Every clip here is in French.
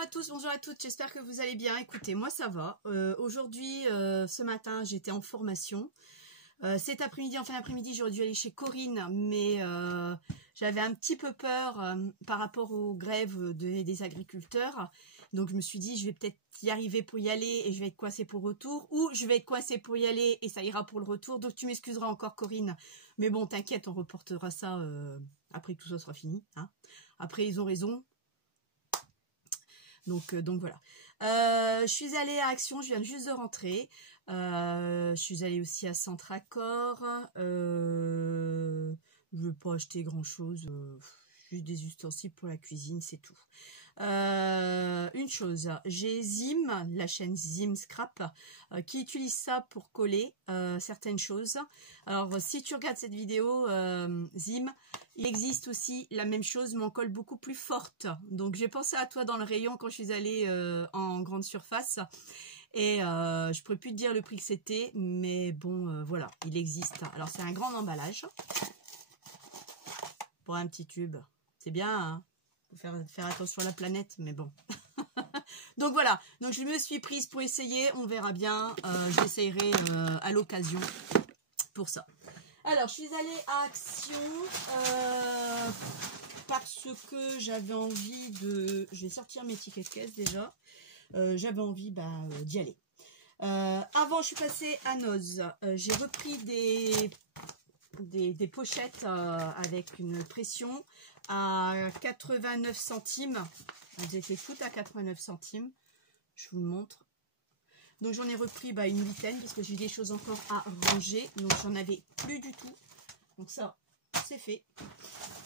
à tous, bonjour à toutes, j'espère que vous allez bien. Écoutez, moi ça va. Aujourd'hui, ce matin, j'étais en formation. Cet après-midi, en fin d'après-midi, j'aurais dû aller chez Corinne, mais j'avais un petit peu peur par rapport aux grèves des agriculteurs. Donc je me suis dit, je vais peut-être y arriver pour y aller et je vais être coincée pour le retour, ou je vais être coincée pour y aller et ça ira pour le retour. Donc tu m'excuseras encore, Corinne, mais bon, t'inquiète, on reportera ça après que tout ça sera fini. Hein. Après, ils ont raison. Donc voilà. Je suis allée à Action, je viens juste de rentrer. Je suis allée aussi à Centracor. Je ne veux pas acheter grand chose. Juste des ustensiles pour la cuisine, c'est tout. Une chose, j'ai Zim, la chaîne Zim Scrap, qui utilise ça pour coller certaines choses. Alors, si tu regardes cette vidéo, Zim, il existe aussi la même chose, mais en colle beaucoup plus forte. Donc, j'ai pensé à toi dans le rayon quand je suis allée en grande surface. Et je ne pourrais plus te dire le prix que c'était, mais bon, voilà, il existe. Alors, c'est un grand emballage pour un petit tube. C'est bien, hein? Faut faire attention à la planète, mais bon. Donc voilà, donc je me suis prise pour essayer, on verra bien, j'essayerai à l'occasion pour ça. Alors, je suis allée à Action parce que j'avais envie de... Je vais sortir mes tickets de caisse déjà. J'avais envie d'y aller. Avant, je suis passée à Noz. J'ai repris des pochettes avec une pression à 89 centimes. Elles étaient toutes à 89 centimes. Je vous le montre. Donc j'en ai repris une huitaine parce que j'ai des choses encore à ranger. Donc j'en avais plus du tout. Donc ça, c'est fait.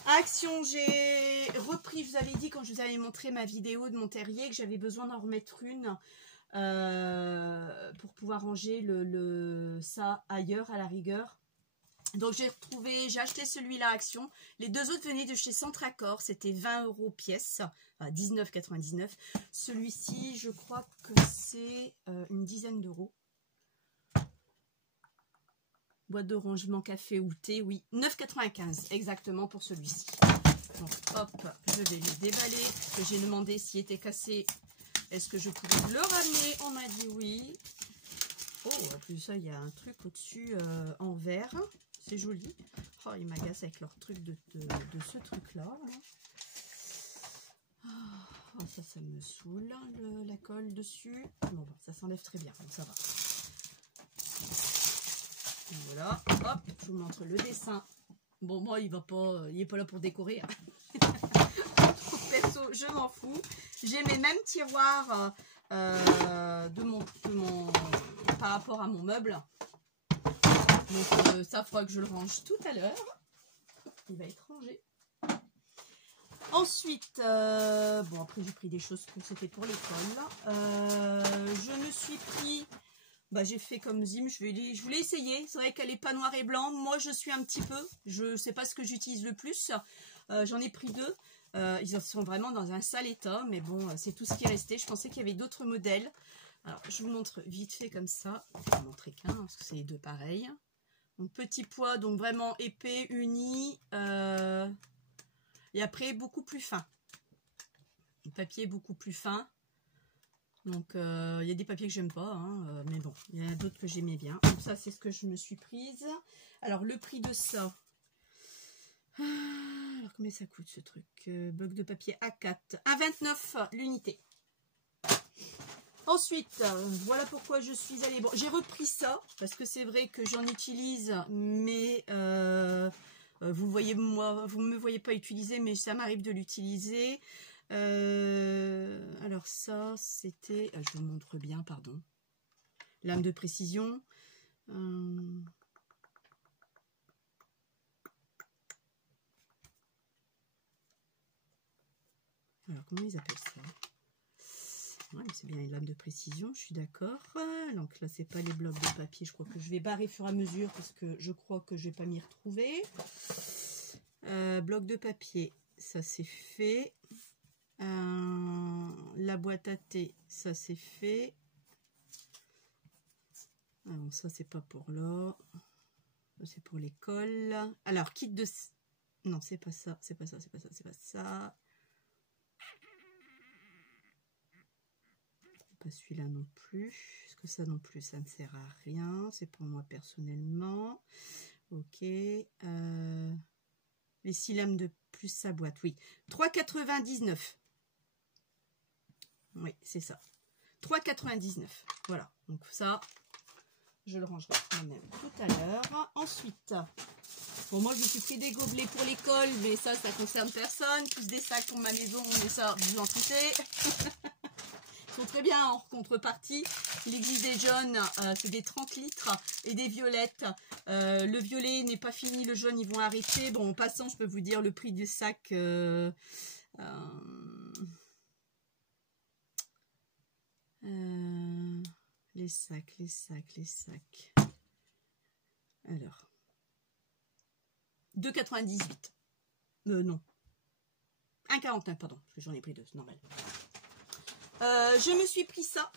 À Action, j'ai repris, je vous avais dit quand je vous avais montré ma vidéo de mon terrier que j'avais besoin d'en remettre une pour pouvoir ranger ça ailleurs à la rigueur. Donc j'ai acheté celui-là à Action. Les deux autres venaient de chez Centracor, c'était 20 € pièce, 19,99 €. Celui-ci, je crois que c'est une dizaine d'euros. Boîte de rangement café ou thé, oui, 9,95 € exactement pour celui-ci. Donc hop, je vais le déballer, parce que j'ai demandé s'il était cassé, est-ce que je pouvais le ramener? On m'a dit oui. Oh, en plus de ça, il y a un truc au-dessus en verre. C'est joli. Oh, ils m'agacent avec leur truc de ce truc-là. Oh, ça me saoule, la colle dessus. Bon, ça s'enlève très bien, donc ça va. Et voilà, hop, je vous montre le dessin. Bon, moi, il est pas là pour décorer. Hein. Perso, je m'en fous. J'ai mes mêmes tiroirs par rapport à mon meuble. Donc ça fera que je le range tout à l'heure. Il va être rangé. Ensuite, bon après j'ai pris des choses que c'était pour l'école. Je me suis pris, j'ai fait comme Zim, je voulais essayer. C'est vrai qu'elle n'est pas noire et blanc. Moi je suis un petit peu, je sais pas ce que j'utilise le plus. J'en ai pris deux. Ils sont vraiment dans un sale état, mais bon, c'est tout ce qui est resté. Je pensais qu'il y avait d'autres modèles. Alors je vous montre vite fait comme ça. Je vais vous montrer qu'un parce que c'est les deux pareils. Donc petit poids, donc vraiment épais, uni, et après beaucoup plus fin. Le papier est beaucoup plus fin. Donc il y a des papiers que j'aime pas, hein, mais bon, il y en a d'autres que j'aimais bien. Donc ça c'est ce que je me suis prise. Alors le prix de ça. Alors combien ça coûte ce truc? Bloc de papier A4, 1,29 € l'unité. Ensuite, voilà pourquoi je suis allée... Bon, j'ai repris ça, parce que c'est vrai que j'en utilise, mais vous me voyez pas utiliser, mais ça m'arrive de l'utiliser. Alors ça, c'était... je vous montre bien, pardon. Lame de précision. Alors, comment ils appellent ça? Ouais, c'est bien une lame de précision, je suis d'accord. Donc là, c'est pas les blocs de papier. Je crois que je vais barrer au fur et à mesure parce que je crois que je vais pas m'y retrouver. Bloc de papier, ça c'est fait. La boîte à thé, ça c'est fait. Alors ça, c'est pas pour là. C'est pour l'école. Alors, kit de... Non, c'est pas ça, c'est pas ça, c'est pas ça, c'est pas ça. pas celui-là non plus. Parce que ça non plus, ça ne sert à rien. C'est pour moi personnellement. Ok. Les 6 lames de plus sa boîte, oui. 3,99. Oui, c'est ça. 3,99. Voilà. Donc ça, je le rangerai moi-même tout à l'heure. Ensuite, bon, moi, je me suis pris des gobelets pour l'école, mais ça concerne personne. Plus des sacs pour ma maison, mais ça, vous en foutez. Ils sont très bien en contrepartie. Il existe des jaunes, c'est des 30 litres, et des violettes. Le violet n'est pas fini, le jaune, ils vont arrêter. Bon, en passant, je peux vous dire le prix du sac. Les sacs. Alors, 2,98. Non. 1,49, pardon, parce que j'en ai pris 2, c'est normal. Je me suis pris ça,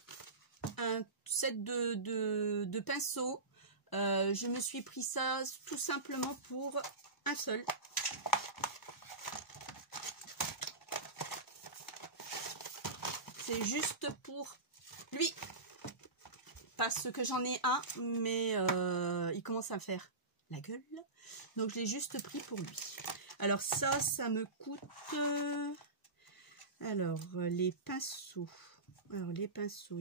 un set de pinceaux. Je me suis pris ça tout simplement pour un seul. C'est juste pour lui. Parce que j'en ai un, mais il commence à me faire la gueule. Donc je l'ai juste pris pour lui. Alors ça me coûte... Alors, les pinceaux. Alors, les pinceaux.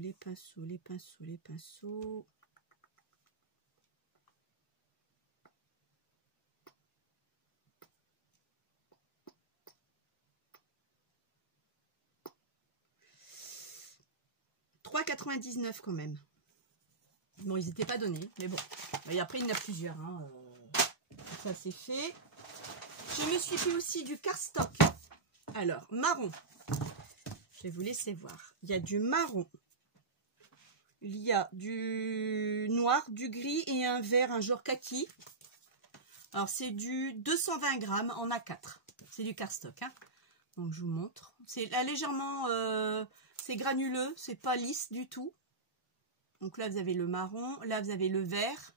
3,99 quand même. Bon, ils n'étaient pas donnés, mais bon. Et après, il y en a plusieurs. Hein. Ça, c'est fait. Je me suis pris aussi du cardstock. Alors, marron. Je vais vous laisser voir. Il y a du marron. Il y a du noir, du gris et un vert, un genre kaki. Alors, c'est du 220 grammes en A4. C'est du cardstock. Hein. Donc, je vous montre. C'est légèrement... c'est granuleux, c'est pas lisse du tout. Donc là, vous avez le marron. Là, vous avez le vert.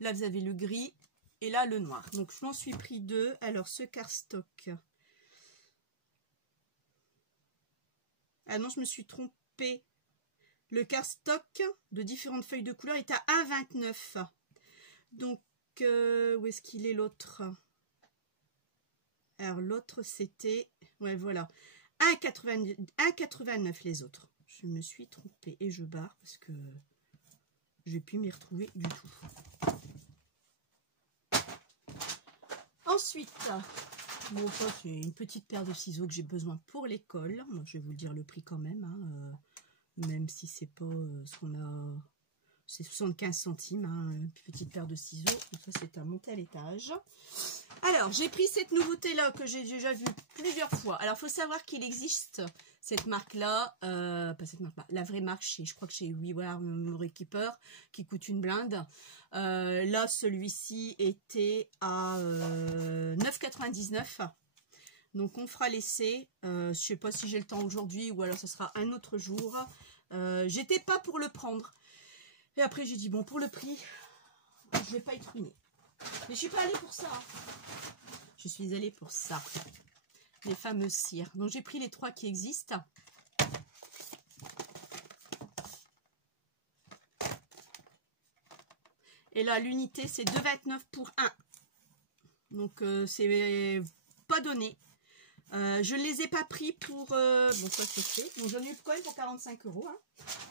Là, vous avez le gris. Et là, le noir. Donc, je m'en suis pris 2. Alors, ce cardstock... Ah non, je me suis trompée. Le cardstock de différentes feuilles de couleur est à 1,29. Donc, où est-ce qu'il est l'autre? Alors, l'autre, c'était... Ouais, voilà. 1,89 les autres. Je me suis trompée. Et je barre parce que je vais plus m'y retrouver du tout. Ensuite... Bon, ça, c'est une petite paire de ciseaux que j'ai besoin pour l'école. Moi, je vais vous le dire le prix quand même. Hein, même si c'est pas ce qu'on a... C'est 75 centimes. Hein, une petite paire de ciseaux. Donc ça, c'est à monter à l'étage. Alors, j'ai pris cette nouveauté-là que j'ai déjà vue plusieurs fois. Alors, il faut savoir qu'il existe cette marque-là. Pas cette marque-là. La vraie marque, je crois que chez WeWare Memory Keeper, qui coûte une blinde. Là, celui-ci était à 9,99. Donc, on fera l'essai. Je ne sais pas si j'ai le temps aujourd'hui ou alors ce sera un autre jour. J'étais pas pour le prendre. Et après, j'ai dit, bon, pour le prix, je vais pas être ruinée. Mais je suis pas allée pour ça. Je suis allée pour ça. Les fameuses cires. Donc, j'ai pris les 3 qui existent. Et là, l'unité, c'est 2,29 pour 1. Donc, c'est pas donné. Je ne les ai pas pris pour... bon, ça, c'est fait. Bon, j'en ai eu quand même pour 45 €. Hein.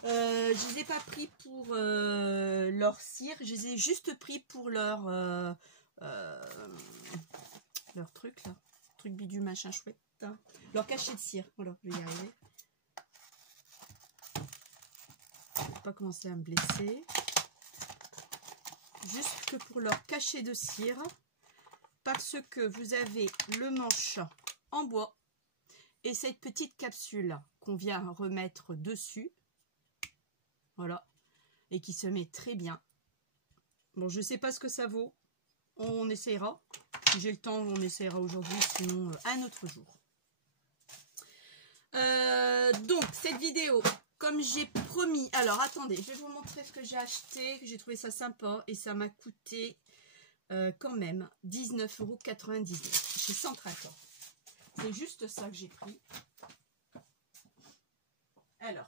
Je ne les ai pas pris pour leur cire. Je les ai juste pris pour leur truc, là. Truc bidule, machin chouette. Hein. Leur cachet de cire. Voilà, je vais y arriver. Je ne vais pas commencer à me blesser. Juste que pour leur cachet de cire, parce que vous avez le manche en bois et cette petite capsule qu'on vient remettre dessus, voilà, et qui se met très bien. Bon, je sais pas ce que ça vaut, on essaiera. Si j'ai le temps, on essaiera aujourd'hui, sinon un autre jour. Donc cette vidéo, comme j'ai promis, alors attendez, je vais vous montrer ce que j'ai acheté, que j'ai trouvé ça sympa et ça m'a coûté quand même 19,99 € chez Centrator. C'est juste ça que j'ai pris. Alors,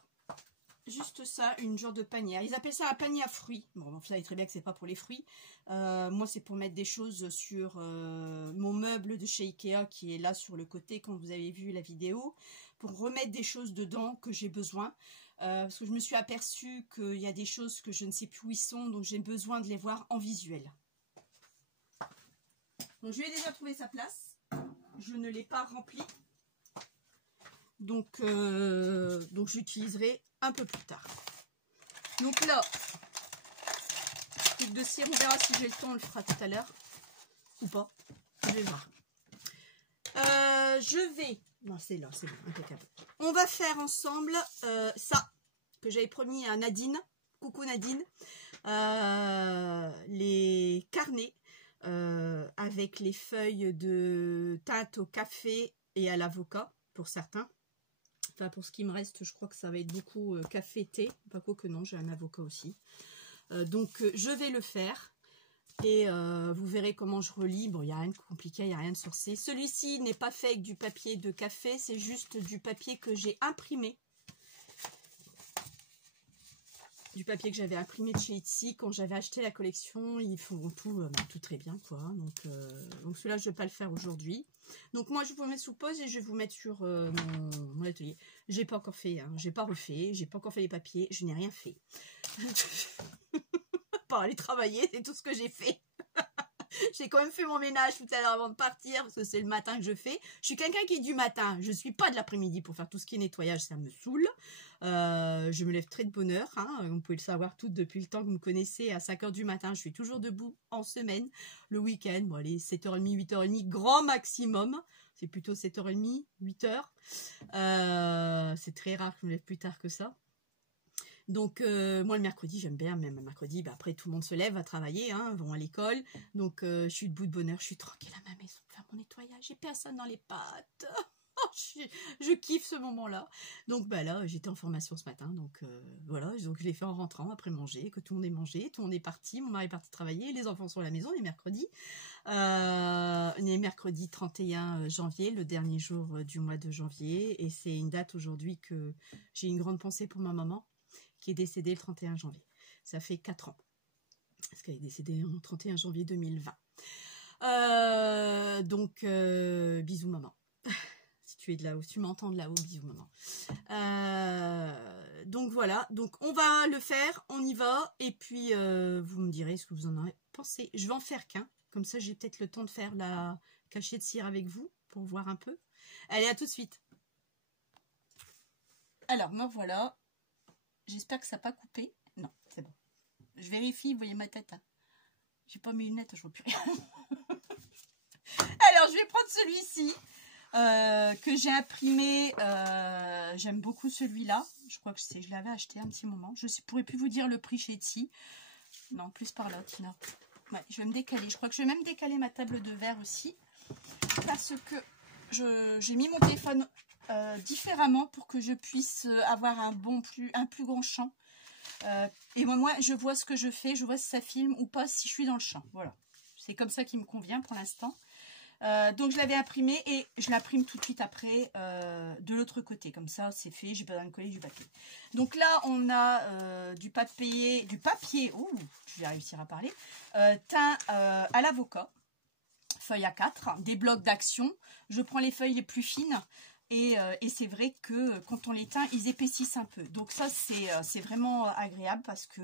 juste ça, une genre de panière. Ils appellent ça un panier à fruits. Bon, vous savez très bien que c'est pas pour les fruits. Moi, c'est pour mettre des choses sur mon meuble de chez Ikea qui est là sur le côté quand vous avez vu la vidéo. Pour remettre des choses dedans que j'ai besoin. Parce que je me suis aperçue qu'il y a des choses que je ne sais plus où ils sont. Donc, j'ai besoin de les voir en visuel. Donc, je lui ai déjà trouvé sa place. Je ne l'ai pas rempli. Donc j'utiliserai un peu plus tard. Donc là, truc de cire, on verra si j'ai le temps, on le fera tout à l'heure. Ou pas, je vais voir. Non, c'est là, c'est bon, impeccable. On va faire ensemble ça, que j'avais promis à Nadine. Coucou Nadine. Les carnets avec les feuilles de teinte au café et à l'avocat, pour certains. Enfin, pour ce qui me reste, je crois que ça va être beaucoup café, thé. Pas quoi que non, j'ai un avocat aussi. Donc, je vais le faire. Et vous verrez comment je relis. Bon, il n'y a rien de compliqué, il n'y a rien de sorcier. Celui-ci n'est pas fait avec du papier de café. C'est juste du papier que j'ai imprimé. Du papier que j'avais imprimé de chez Etsy. Quand j'avais acheté la collection, ils font tout, tout très bien, quoi. Donc celui-là, je ne vais pas le faire aujourd'hui. Donc moi, je vous mets sous pause et je vais vous mettre sur mon atelier. J'ai pas encore fait, hein, j'ai pas refait, j'ai pas encore fait les papiers, je n'ai rien fait. Pas aller travailler, c'est tout ce que j'ai fait. J'ai quand même fait mon ménage tout à l'heure avant de partir, parce que c'est le matin que je fais. Je suis quelqu'un qui est du matin, je ne suis pas de l'après-midi pour faire tout ce qui est nettoyage, ça me saoule. Je me lève très de bonne heure, hein. Vous pouvez le savoir toutes depuis le temps que vous me connaissez. À 5 h du matin, je suis toujours debout en semaine. Le week-end, bon allez, 7h30, 8h30, grand maximum. C'est plutôt 7h30, 8h. C'est très rare que je me lève plus tard que ça. Donc, moi, le mercredi, j'aime bien, même le mercredi, bah, après, tout le monde se lève, va travailler, hein, vont à l'école. Donc, je suis debout de bonne heure, je suis tranquille à ma maison, faire mon nettoyage, j'ai personne dans les pattes. je kiffe ce moment-là. Donc, bah là, j'étais en formation ce matin, donc voilà, donc je l'ai fait en rentrant, après manger, que tout le monde ait mangé, tout le monde est parti, mon mari est parti travailler, les enfants sont à la maison, les mercredis. On est mercredi 31 janvier, le dernier jour du mois de janvier, et c'est une date aujourd'hui que j'ai une grande pensée pour ma maman, qui est décédée le 31 janvier. Ça fait 4 ans. Parce qu'elle est décédée le 31 janvier 2020. Donc, bisous maman. Si tu es de là-haut, si tu m'entends de là-haut, bisous maman. Donc voilà, donc on va le faire, on y va. Et puis, vous me direz ce que vous en avez pensé. Je vais en faire qu'un. Comme ça, j'ai peut-être le temps de faire la cachée de cire avec vous, pour voir un peu. Allez, à tout de suite. Alors, me voilà. J'espère que ça n'a pas coupé. Non, c'est bon. Je vérifie, vous voyez ma tête. Hein. J'ai pas mes lunettes, je vois plus rien. Alors, je vais prendre celui-ci que j'ai imprimé. J'aime beaucoup celui-là. Je crois que je l'avais acheté un petit moment. Je ne pourrais plus vous dire le prix chez Etsy. Non, plus par là, Tina. Ouais, je vais me décaler. Je crois que je vais même décaler ma table de verre aussi. Parce que j'ai mis mon téléphone différemment pour que je puisse avoir un plus grand champ. Et moi, je vois ce que je fais, je vois si ça filme ou pas, si je suis dans le champ. Voilà, c'est comme ça qui me convient pour l'instant. Donc, je l'avais imprimé et je l'imprime tout de suite après de l'autre côté. Comme ça, c'est fait, j'ai pas besoin de coller du papier. Donc là, on a du papier, oh, je vais réussir à parler, teint à l'avocat, feuille A4, des blocs d'action. Je prends les feuilles les plus fines. Et c'est vrai que quand on les teint, ils épaississent un peu. Donc ça, c'est vraiment agréable parce que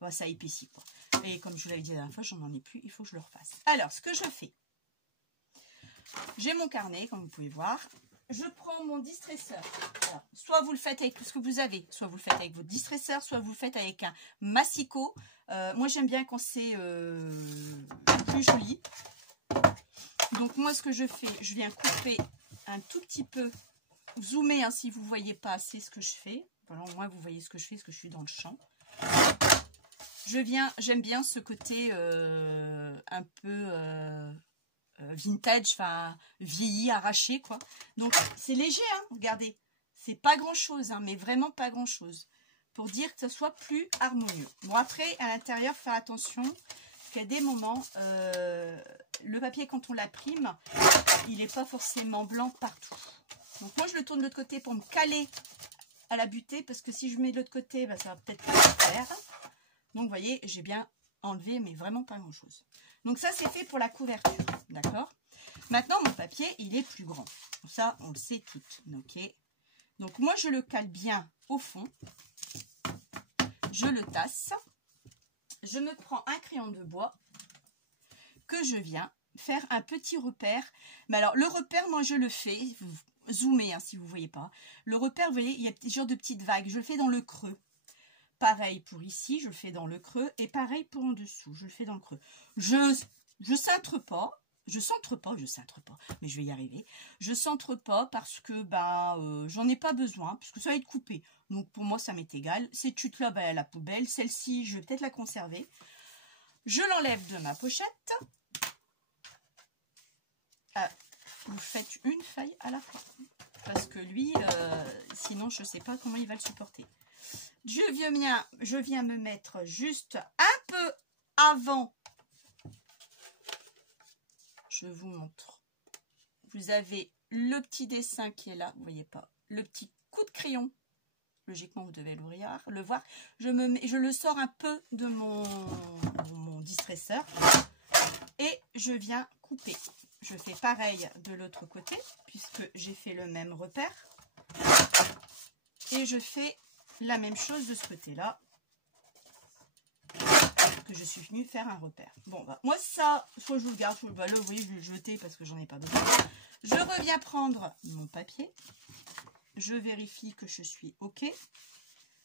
bah, ça épaissit, quoi. Et comme je vous l'avais dit la dernière fois, j'en en ai plus, il faut que je le refasse. Alors, ce que je fais, j'ai mon carnet, comme vous pouvez voir. Je prends mon distresseur. Alors, soit vous le faites avec tout ce que vous avez, soit vous le faites avec votre distresseur, soit vous le faites avec un massicot. Moi, j'aime bien quand c'est plus joli. Donc moi, ce que je fais, je viens couper un tout petit peu, zoomer hein, si vous ne voyez pas assez ce que je fais. Voilà, au moins vous voyez ce que je fais, parce que je suis dans le champ. J'aime bien ce côté un peu vintage, enfin vieilli, arraché quoi. Donc c'est léger, hein, regardez. C'est pas grand chose, hein, mais vraiment pas grand chose. Pour dire que ce soit plus harmonieux. Bon après, à l'intérieur, faire attention qu'à des moments, le papier quand on l'imprime, il n'est pas forcément blanc partout. Donc moi je le tourne de l'autre côté pour me caler à la butée parce que si je mets de l'autre côté, bah, ça va peut-être pas le faire. Donc, vous voyez, j'ai bien enlevé, mais vraiment pas grand-chose. Donc, ça, c'est fait pour la couverture, d'accord? Maintenant, mon papier, il est plus grand. Ça, on le sait toutes, ok? Donc, moi, je le cale bien au fond. Je le tasse. Je me prends un crayon de bois que je viens faire un petit repère. Mais alors, le repère, moi, je le fais. Vous zoomez, hein, si vous ne voyez pas. Le repère, vous voyez, il y a des genres de petites vagues. Je le fais dans le creux. Pareil pour ici, je le fais dans le creux. Et pareil pour en dessous, je le fais dans le creux. Je cintre pas. Je centre pas, mais je vais y arriver. Je centre pas parce que j'en ai pas besoin, parce que ça va être coupé. Donc pour moi, ça m'est égal. Cette chute-là, à la poubelle. Celle-ci, je vais peut-être la conserver. Je l'enlève de ma pochette. Vous faites une feuille à la fois. Parce que lui, sinon, je ne sais pas comment il va le supporter. Je viens me mettre juste un peu avant. Je vous montre. Vous avez le petit dessin qui est là. Vous ne voyez pas. Le petit coup de crayon. Logiquement, vous devez le voir. Je le sors un peu de mon distresseur. Et je viens couper. Je fais pareil de l'autre côté. Puisque j'ai fait le même repère. Et je fais la même chose de ce côté-là. Que je suis venue faire un repère. Bon, moi ça, soit je vous le garde, soit le oui, je vais le jeter parce que j'en ai pas besoin. Je reviens prendre mon papier. Je vérifie que je suis OK.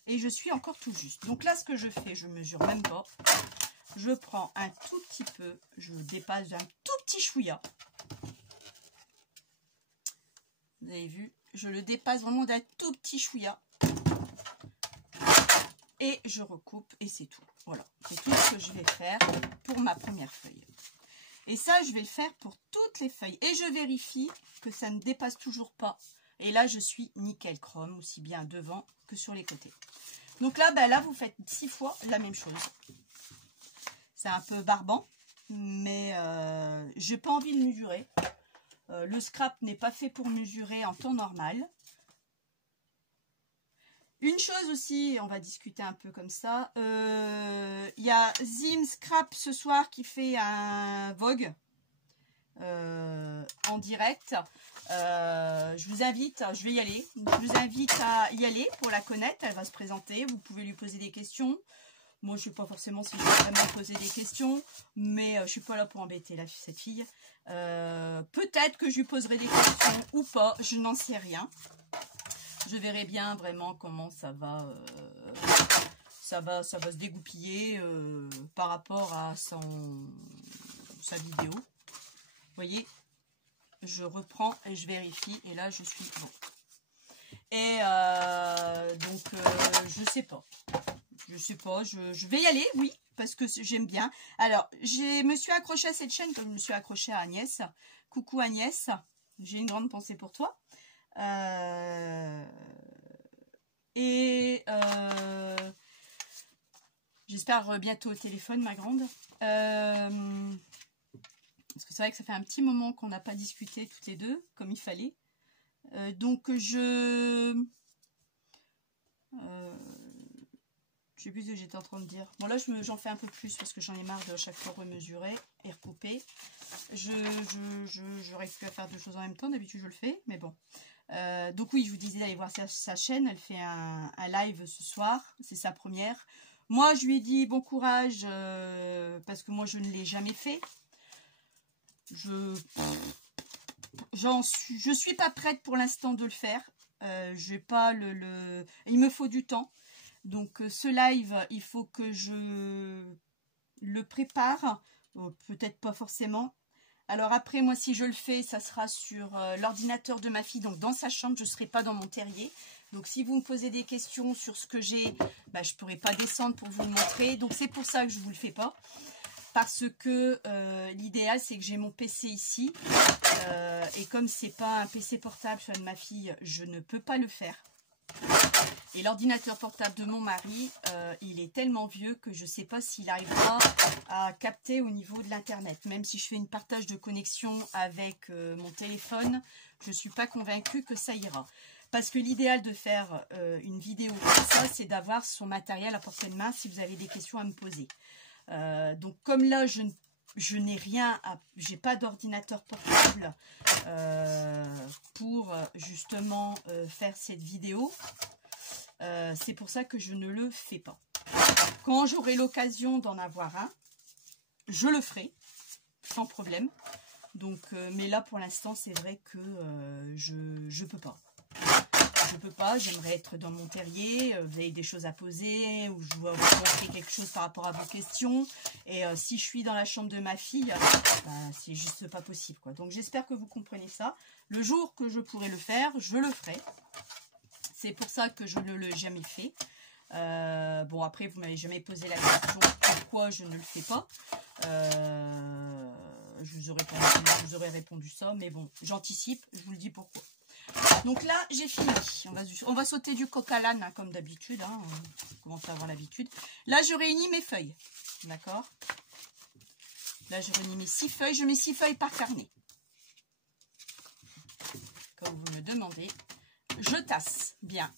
Et je suis encore tout juste. Donc là, ce que je fais, je mesure même pas. Je prends un tout petit peu, je dépasse d'un tout petit chouïa. Vous avez vu, je le dépasse vraiment d'un tout petit chouïa. Et je recoupe et c'est tout. Voilà, c'est tout ce que je vais faire pour ma première feuille. Et ça, je vais le faire pour toutes les feuilles. Et je vérifie que ça ne dépasse toujours pas. Et là, je suis nickel chrome, aussi bien devant que sur les côtés. Donc là, là, vous faites 6 fois la même chose. C'est un peu barbant, mais j'ai pas envie de mesurer. Le scrap n'est pas fait pour mesurer en temps normal. Une chose aussi, on va discuter un peu comme ça. Il y a Zim Scrap ce soir qui fait un Vogue en direct. Je vous invite, je vais y aller. Je vous invite à y aller pour la connaître. Elle va se présenter. Vous pouvez lui poser des questions. Moi, je ne sais pas forcément si je vais vraiment poser des questions, mais je ne suis pas là pour embêter cette fille. Peut-être que je lui poserai des questions ou pas, je n'en sais rien. Je verrai bien vraiment comment ça va se dégoupiller par rapport à sa vidéo. Vous voyez, je reprends et je vérifie et là je suis bon. Et donc je sais pas. Je vais y aller, oui, parce que j'aime bien. Alors, je me suis accrochée à cette chaîne comme je me suis accrochée à Agnès. Coucou Agnès, j'ai une grande pensée pour toi. J'espère bientôt au téléphone, ma grande. Parce que c'est vrai que ça fait un petit moment qu'on n'a pas discuté toutes les deux, comme il fallait. Donc, je sais plus ce que j'étais en train de dire. Bon, là, j'en fais un peu plus parce que j'en ai marre de chaque fois remesurer et recouper. J'aurais pu faire deux choses en même temps. D'habitude, je le fais, mais bon. Donc oui, je vous disais d'aller voir sa chaîne. Elle fait un live ce soir. C'est sa première. Moi, je lui ai dit bon courage parce que moi, je ne l'ai jamais fait. Je suis pas prête pour l'instant de le faire. J'ai pas il me faut du temps. Donc ce live, il faut que je le prépare. Peut-être pas forcément. Alors après, moi, si je le fais, ça sera sur l'ordinateur de ma fille, donc dans sa chambre, je ne serai pas dans mon terrier. Donc si vous me posez des questions sur ce que j'ai, je ne pourrai pas descendre pour vous le montrer. Donc c'est pour ça que je ne vous le fais pas. Parce que l'idéal, c'est que j'ai mon PC ici. Et comme ce n'est pas un PC portable, soit de ma fille, je ne peux pas le faire. Et l'ordinateur portable de mon mari, il est tellement vieux que je ne sais pas s'il arrivera à capter au niveau de l'internet. Même si je fais une partage de connexion avec mon téléphone, je ne suis pas convaincue que ça ira. Parce que l'idéal de faire une vidéo comme ça, c'est d'avoir son matériel à portée de main si vous avez des questions à me poser. Donc comme là, je n'ai rien, j'ai pas d'ordinateur portable pour justement faire cette vidéo. C'est pour ça que je ne le fais pas. Quand j'aurai l'occasion d'en avoir un, je le ferai sans problème. Donc, mais là pour l'instant, c'est vrai que je peux pas. Je peux pas, j'aimerais être dans mon terrier, vous avez des choses à poser, ou je dois vous montrer quelque chose par rapport à vos questions. Et si je suis dans la chambre de ma fille, c'est juste pas possible, quoi. Donc j'espère que vous comprenez ça. Le jour que je pourrai le faire, je le ferai. C'est pour ça que je ne l'ai jamais fait. Bon, après, vous m'avez jamais posé la question pourquoi je ne le fais pas. Je vous aurais répondu ça, mais bon, j'anticipe, je vous le dis pourquoi. Donc là, j'ai fini. On va sauter du coq à l'âne, hein, comme d'habitude. Hein, on commence à avoir l'habitude. Là, je réunis mes feuilles. D'accord? Là, je réunis mes 6 feuilles. Je mets 6 feuilles par carnet. Comme vous me demandez. Je tasse bien.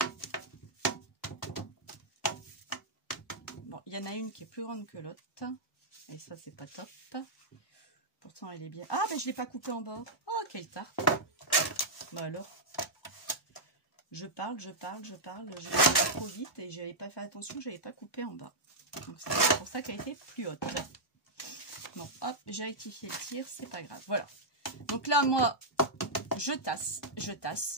Bon, il y en a une qui est plus grande que l'autre. Et ça, c'est pas top. Pourtant, elle est bien. Ah, mais je ne l'ai pas coupée en bas. Oh, quel tarte. Bah alors. Je parle, je vais trop vite et j'avais pas fait attention, j'avais pas coupé en bas. Donc c'est pour ça qu'elle était plus haute. Bon, hop, j'ai rectifié le tir, c'est pas grave. Voilà. Donc là, moi, je tasse.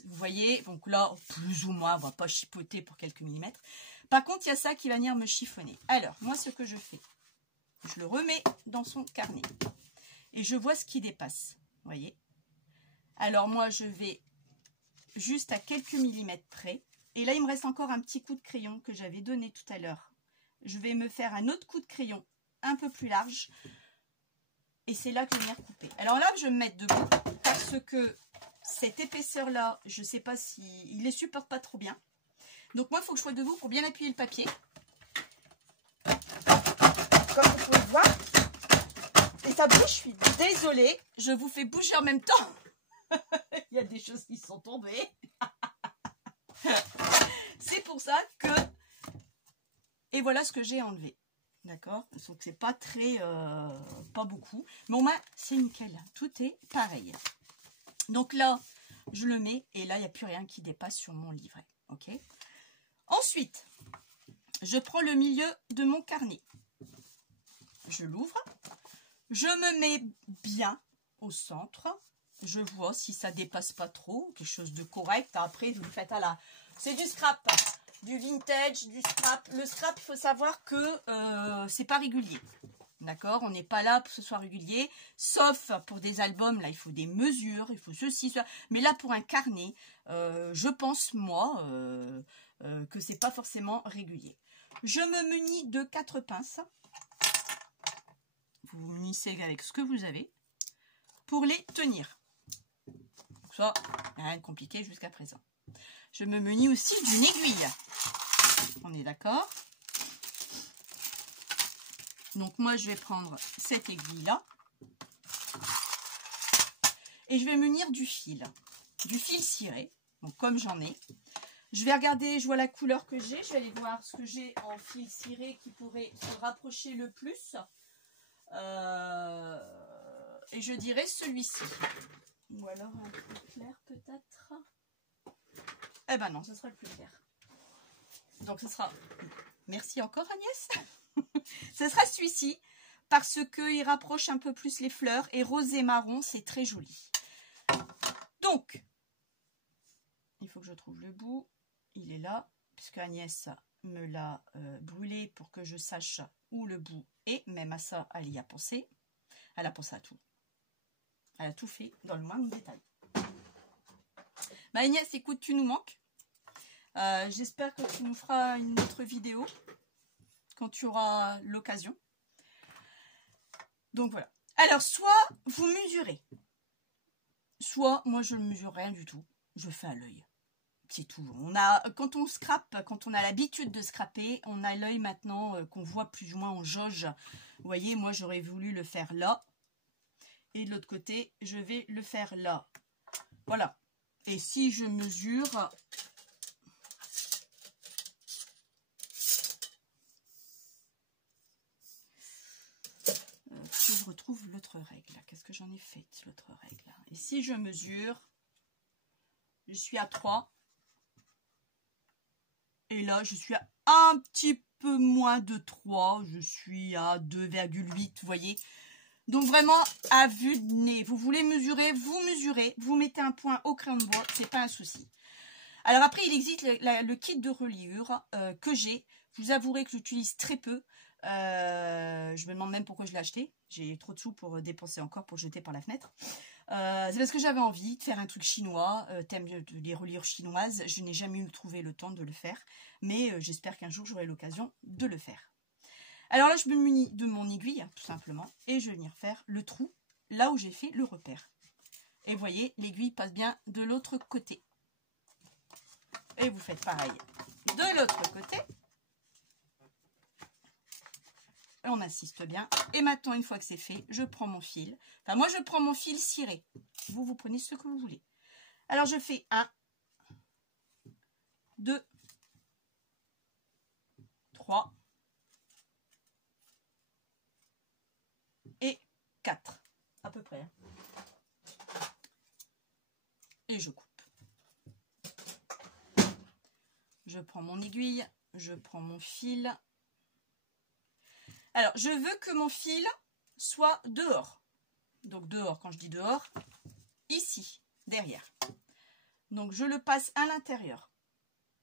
Vous voyez, donc là, plus ou moins, on va pas chipoter pour quelques millimètres. Par contre, il y a ça qui va venir me chiffonner. Alors, moi, ce que je fais, je le remets dans son carnet et je vois ce qui dépasse. Vous voyez. Alors, moi, je vais juste à quelques millimètres près. Et là, il me reste encore un petit coup de crayon que j'avais donné tout à l'heure. Je vais me faire un autre coup de crayon un peu plus large. Et c'est là que je vais venir couper. Alors là, je vais me mettre debout parce que cette épaisseur-là, je ne sais pas si... il les supporte pas trop bien. Donc moi, il faut que je sois debout pour bien appuyer le papier. Comme vous pouvez le voir. Et ça bouge, je suis désolée. Je vous fais bouger en même temps. Il y a des choses qui sont tombées. C'est pour ça que... Et voilà ce que j'ai enlevé. D'accord? Donc c'est pas très... pas beaucoup. Mais au moins, c'est nickel. Tout est pareil. Donc là, je le mets. Et là, il n'y a plus rien qui dépasse sur mon livret. Ok? Ensuite, je prends le milieu de mon carnet. Je l'ouvre. Je me mets bien au centre. Je vois si ça dépasse pas trop, quelque chose de correct. Après, vous le faites à la... C'est du scrap, du vintage, du scrap. Le scrap, il faut savoir que c'est pas régulier. D'accord? On n'est pas là pour que ce soit régulier. Sauf pour des albums, là, il faut des mesures, il faut ceci, cela. Mais là, pour un carnet, je pense, moi, que c'est pas forcément régulier. Je me munis de 4 pinces. Vous vous munissez avec ce que vous avez pour les tenir. Ça, rien de compliqué jusqu'à présent. Je me munis aussi d'une aiguille. On est d'accord? Donc moi, je vais prendre cette aiguille-là. Et je vais me munir du fil ciré. Donc comme j'en ai. Je vais regarder, je vois la couleur que j'ai. Je vais aller voir ce que j'ai en fil ciré qui pourrait se rapprocher le plus. Et je dirais celui-ci. Ou alors un plus clair peut-être. Eh ben non, ce sera le plus clair. Donc ce sera... Merci encore Agnès. Ce sera celui-ci. Parce qu'il rapproche un peu plus les fleurs. Et rose et marron, c'est très joli. Donc, il faut que je trouve le bout. Il est là. Puisque Agnès me l'a brûlé pour que je sache où le bout est. Même à ça, elle y a pensé. Elle a pensé à tout. Elle a tout fait dans le moindre détail. Bah Agnès, écoute, tu nous manques. J'espère que tu nous feras une autre vidéo quand tu auras l'occasion. Donc voilà. Alors, soit vous mesurez, soit moi je ne mesure rien du tout. Je fais à l'œil. C'est tout. Quand on scrape, quand on a l'habitude de scraper, on a l'œil maintenant qu'on voit plus ou moins en jauge. Vous voyez, moi j'aurais voulu le faire là. Et de l'autre côté, je vais le faire là. Voilà. Et si je mesure... je retrouve l'autre règle. Qu'est-ce que j'en ai fait, l'autre règle? Et si je mesure, je suis à 3. Et là, je suis à un petit peu moins de 3. Je suis à 2,8, vous voyez. Donc vraiment, à vue de nez, vous voulez mesurer, vous mesurez. Vous mettez un point au crayon de bois, c'est pas un souci. Alors après, il existe le kit de reliure que j'ai. Je vous avouerai que j'utilise très peu. Je me demande même pourquoi je l'ai acheté. J'ai trop de sous pour dépenser encore pour jeter par la fenêtre. C'est parce que j'avais envie de faire un truc chinois, thème les reliures chinoises. Je n'ai jamais trouvé le temps de le faire, mais j'espère qu'un jour j'aurai l'occasion de le faire. Alors là, je me munis de mon aiguille, tout simplement, et je vais venir faire le trou là où j'ai fait le repère. Et vous voyez, l'aiguille passe bien de l'autre côté. Et vous faites pareil de l'autre côté. Et on insiste bien. Et maintenant, une fois que c'est fait, je prends mon fil. Enfin, moi, je prends mon fil ciré. Vous, vous prenez ce que vous voulez. Alors, je fais 1, 2, 3 et 4. À peu près. Et je coupe. Je prends mon aiguille. Je prends mon fil. Alors, je veux que mon fil soit dehors. Donc, dehors, quand je dis dehors, ici, derrière. Donc, je le passe à l'intérieur.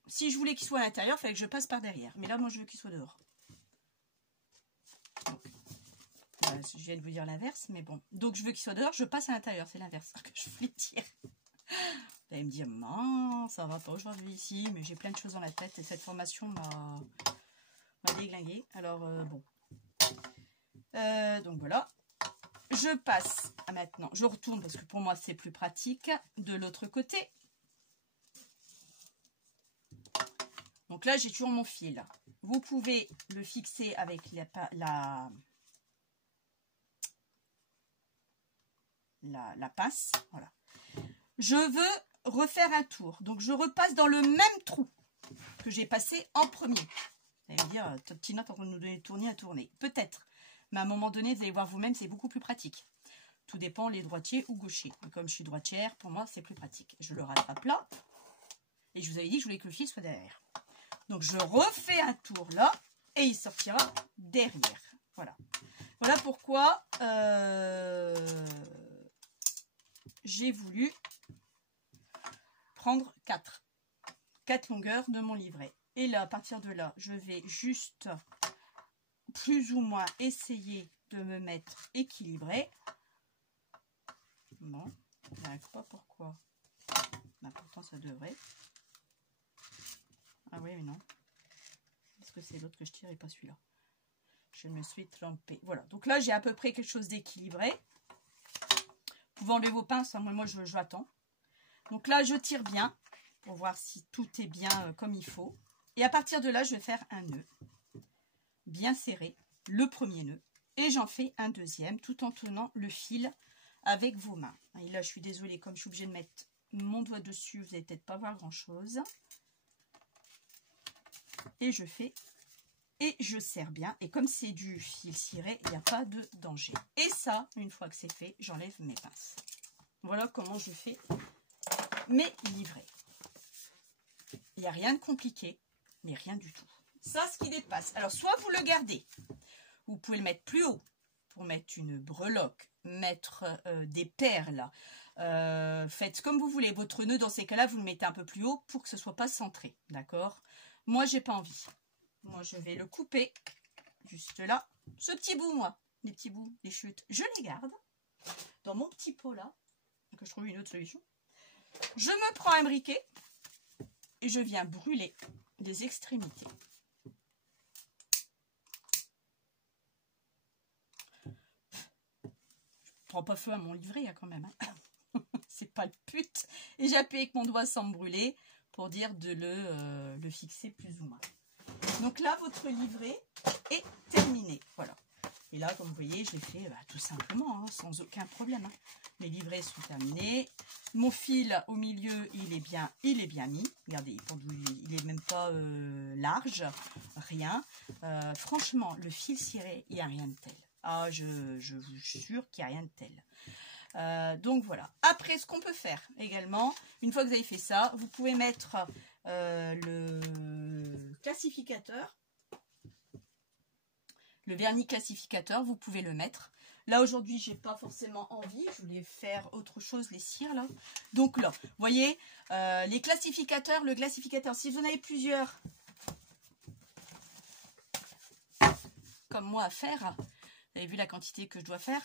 Si je voulais qu'il soit à l'intérieur, il fallait que je passe par derrière. Mais là, moi, je veux qu'il soit dehors. Donc, je viens de vous dire l'inverse, mais bon. Donc, je veux qu'il soit dehors, je passe à l'intérieur. C'est l'inverse que je voulais dire. Vous allez me dire, non, ça va pas aujourd'hui ici, mais j'ai plein de choses dans la tête et cette formation m'a déglingué. Alors, bon. Donc voilà, je passe à maintenant, je retourne parce que pour moi c'est plus pratique, de l'autre côté. Donc là j'ai toujours mon fil. Vous pouvez le fixer avec la pince. Voilà. Je veux refaire un tour, donc je repasse dans le même trou que j'ai passé en premier. Vous allez me dire, Top Note en train de nous donner tourner à tourner. Peut-être. Mais à un moment donné, vous allez voir vous-même, c'est beaucoup plus pratique. Tout dépend les droitiers ou gauchers. Et comme je suis droitière, pour moi, c'est plus pratique. Je le rattrape là. Et je vous avais dit que je voulais que le fil soit derrière. Donc, je refais un tour là. Et il sortira derrière. Voilà. Voilà pourquoi j'ai voulu prendre 4 longueurs de mon livret. Et là, à partir de là, je vais juste... plus ou moins essayer de me mettre équilibré. Bon, je n'arrive pas pourquoi. Pourtant, ça devrait. Ah oui, mais non. Parce que c'est l'autre que je tire et pas celui-là. Je me suis trompée. Voilà, donc là, j'ai à peu près quelque chose d'équilibré. Vous pouvez enlever vos pinces, hein. Moi, je attends. Donc là, je tire bien pour voir si tout est bien comme il faut. Et à partir de là, je vais faire un nœud. Bien serré, le premier nœud, et j'en fais un deuxième tout en tenant le fil avec vos mains. Et là, je suis désolée, comme je suis obligée de mettre mon doigt dessus, vous n'allez peut-être pas voir grand chose. Et je fais, et je serre bien, et comme c'est du fil ciré, il n'y a pas de danger. Et ça, une fois que c'est fait, j'enlève mes pinces. Voilà comment je fais mes livrets. Il n'y a rien de compliqué, mais rien du tout. Ça, ce qui dépasse. Alors, soit vous le gardez. Vous pouvez le mettre plus haut pour mettre une breloque, mettre des perles. Faites comme vous voulez. Votre nœud, dans ces cas-là, vous le mettez un peu plus haut pour que ce ne soit pas centré. D'accord? Moi, j'ai pas envie. Moi, je vais le couper juste là. Ce petit bout, moi, les petits bouts, les chutes, je les garde dans mon petit pot là. Que je trouve une autre solution. Je me prends un briquet et je viens brûler les extrémités. Prends pas feu à mon livret quand même, hein. C'est pas le but. Et j'appuie avec mon doigt sans me brûler pour dire de le fixer plus ou moins. Donc là, votre livret est terminé. Voilà. Et là, comme vous voyez, je l'ai fait tout simplement, hein, sans aucun problème. Hein. Les livrets sont terminés. Mon fil au milieu, il est bien mis. Regardez, il n'est même pas large, rien. Franchement, le fil ciré, il n'y a rien de tel. Ah, je vous jure qu'il n'y a rien de tel. Donc voilà. Après, ce qu'on peut faire également, une fois que vous avez fait ça, vous pouvez mettre le classificateur. Le vernis classificateur, vous pouvez le mettre. Là, aujourd'hui, j'ai pas forcément envie. Je voulais faire autre chose, les cires, là. Donc là, vous voyez, les classificateurs, le classificateur, si vous en avez plusieurs, comme moi à faire, vous avez vu la quantité que je dois faire,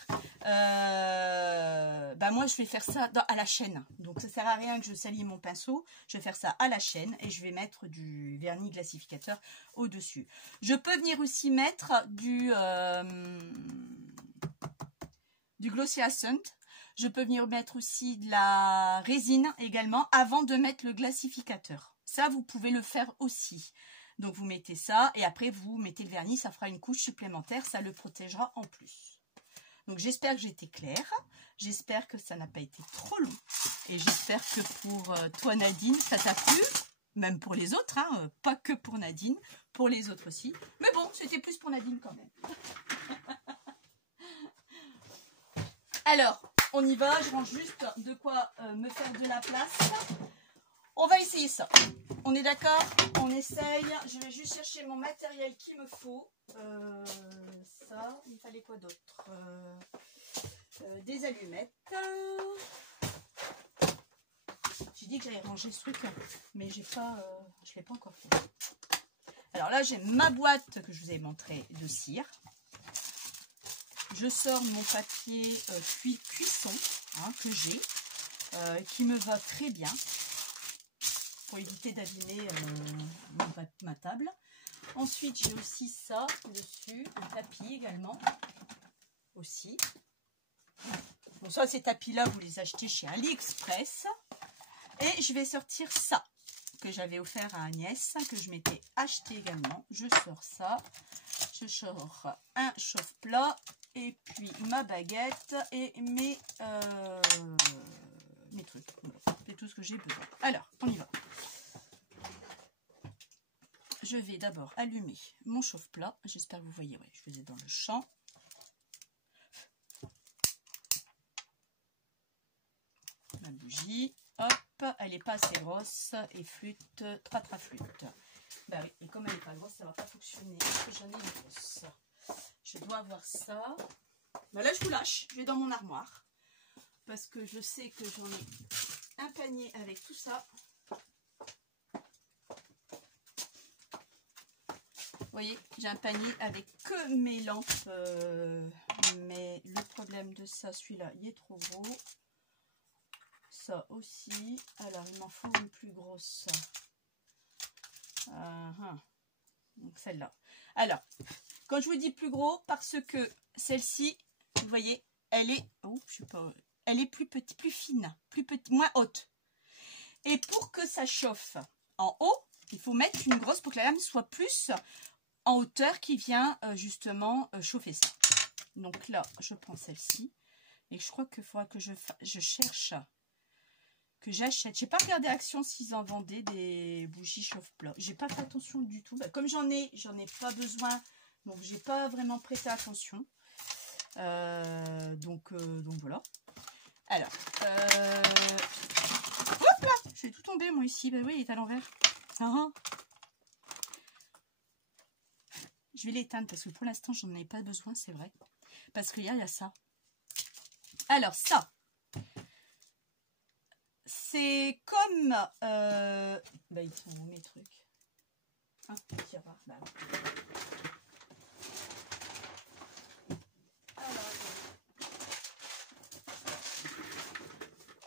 moi, je vais faire ça à la chaîne. Donc, ça sert à rien que je salie mon pinceau. Je vais faire ça à la chaîne et je vais mettre du vernis classificateur au-dessus. Je peux venir aussi mettre du Glossy Accent. Je peux venir mettre aussi de la résine également avant de mettre le classificateur. Ça, vous pouvez le faire aussi. Donc, vous mettez ça et après, vous mettez le vernis. Ça fera une couche supplémentaire. Ça le protégera en plus. Donc, j'espère que j'étais claire. J'espère que ça n'a pas été trop long. Et j'espère que pour toi, Nadine, ça t'a plu. Même pour les autres, hein, pas que pour Nadine. Pour les autres aussi. Mais bon, c'était plus pour Nadine quand même. Alors, on y va. Je range juste de quoi me faire de la place. On va essayer ça. On est d'accord? On essaye. Je vais juste chercher mon matériel qu'il me faut. Ça, il fallait quoi d'autre? Des allumettes. J'ai dit que j'allais ranger ce truc, mais je ne l'ai pas encore fait. Alors là, j'ai ma boîte que je vous ai montré de cire. Je sors mon papier cuisson que j'ai, qui me va très bien pour éviter d'abîmer ma table. Ensuite, j'ai aussi ça dessus, un tapis également, aussi. Bon, ça, ces tapis-là, vous les achetez chez AliExpress. Et je vais sortir ça, que j'avais offert à Agnès, que je m'étais acheté également. Je sors ça. Je sors un chauffe-plat, et puis ma baguette, et mes trucs. Voilà. C'est tout ce que j'ai besoin. Alors, on y va. Je vais d'abord allumer mon chauffe-plat. J'espère que vous voyez, ouais, je faisais dans le champ. La bougie, hop, elle n'est pas assez grosse et flûte, flûte. Bah oui, et comme elle n'est pas grosse, ça ne va pas fonctionner. J'en ai une grosse. Je dois avoir ça. Bah là, je vous lâche, je vais dans mon armoire. Parce que je sais que j'en ai un panier avec tout ça. Vous voyez, j'ai un panier avec que mes lampes. Mais le problème de ça, celui-là, il est trop gros. Ça aussi. Alors, il m'en faut une plus grosse. Donc, celle-là. Alors, quand je vous dis plus gros, parce que celle-ci, vous voyez, elle est... Oh, je sais pas... Elle est plus petite, plus fine, plus petite, moins haute. Et pour que ça chauffe en haut, il faut mettre une grosse pour que la lame soit plus en hauteur qui vient justement chauffer ça. Donc là, je prends celle-ci. Et je crois qu'il faudra que je cherche, que j'achète. J'ai pas regardé Action s'ils en vendaient des bougies chauffe-plat. J'ai pas fait attention du tout. Bah, comme j'en ai pas besoin. Donc j'ai pas vraiment prêté attention. Donc voilà. Alors, hop là, je vais tout tomber moi ici. Bah oui, il est à l'envers. Je vais l'éteindre parce que pour l'instant, j'en ai pas besoin, c'est vrai. Parce qu'il y a ça. Alors, ça, c'est comme... bah, ils sont où mes trucs? Tiroir, bah oui.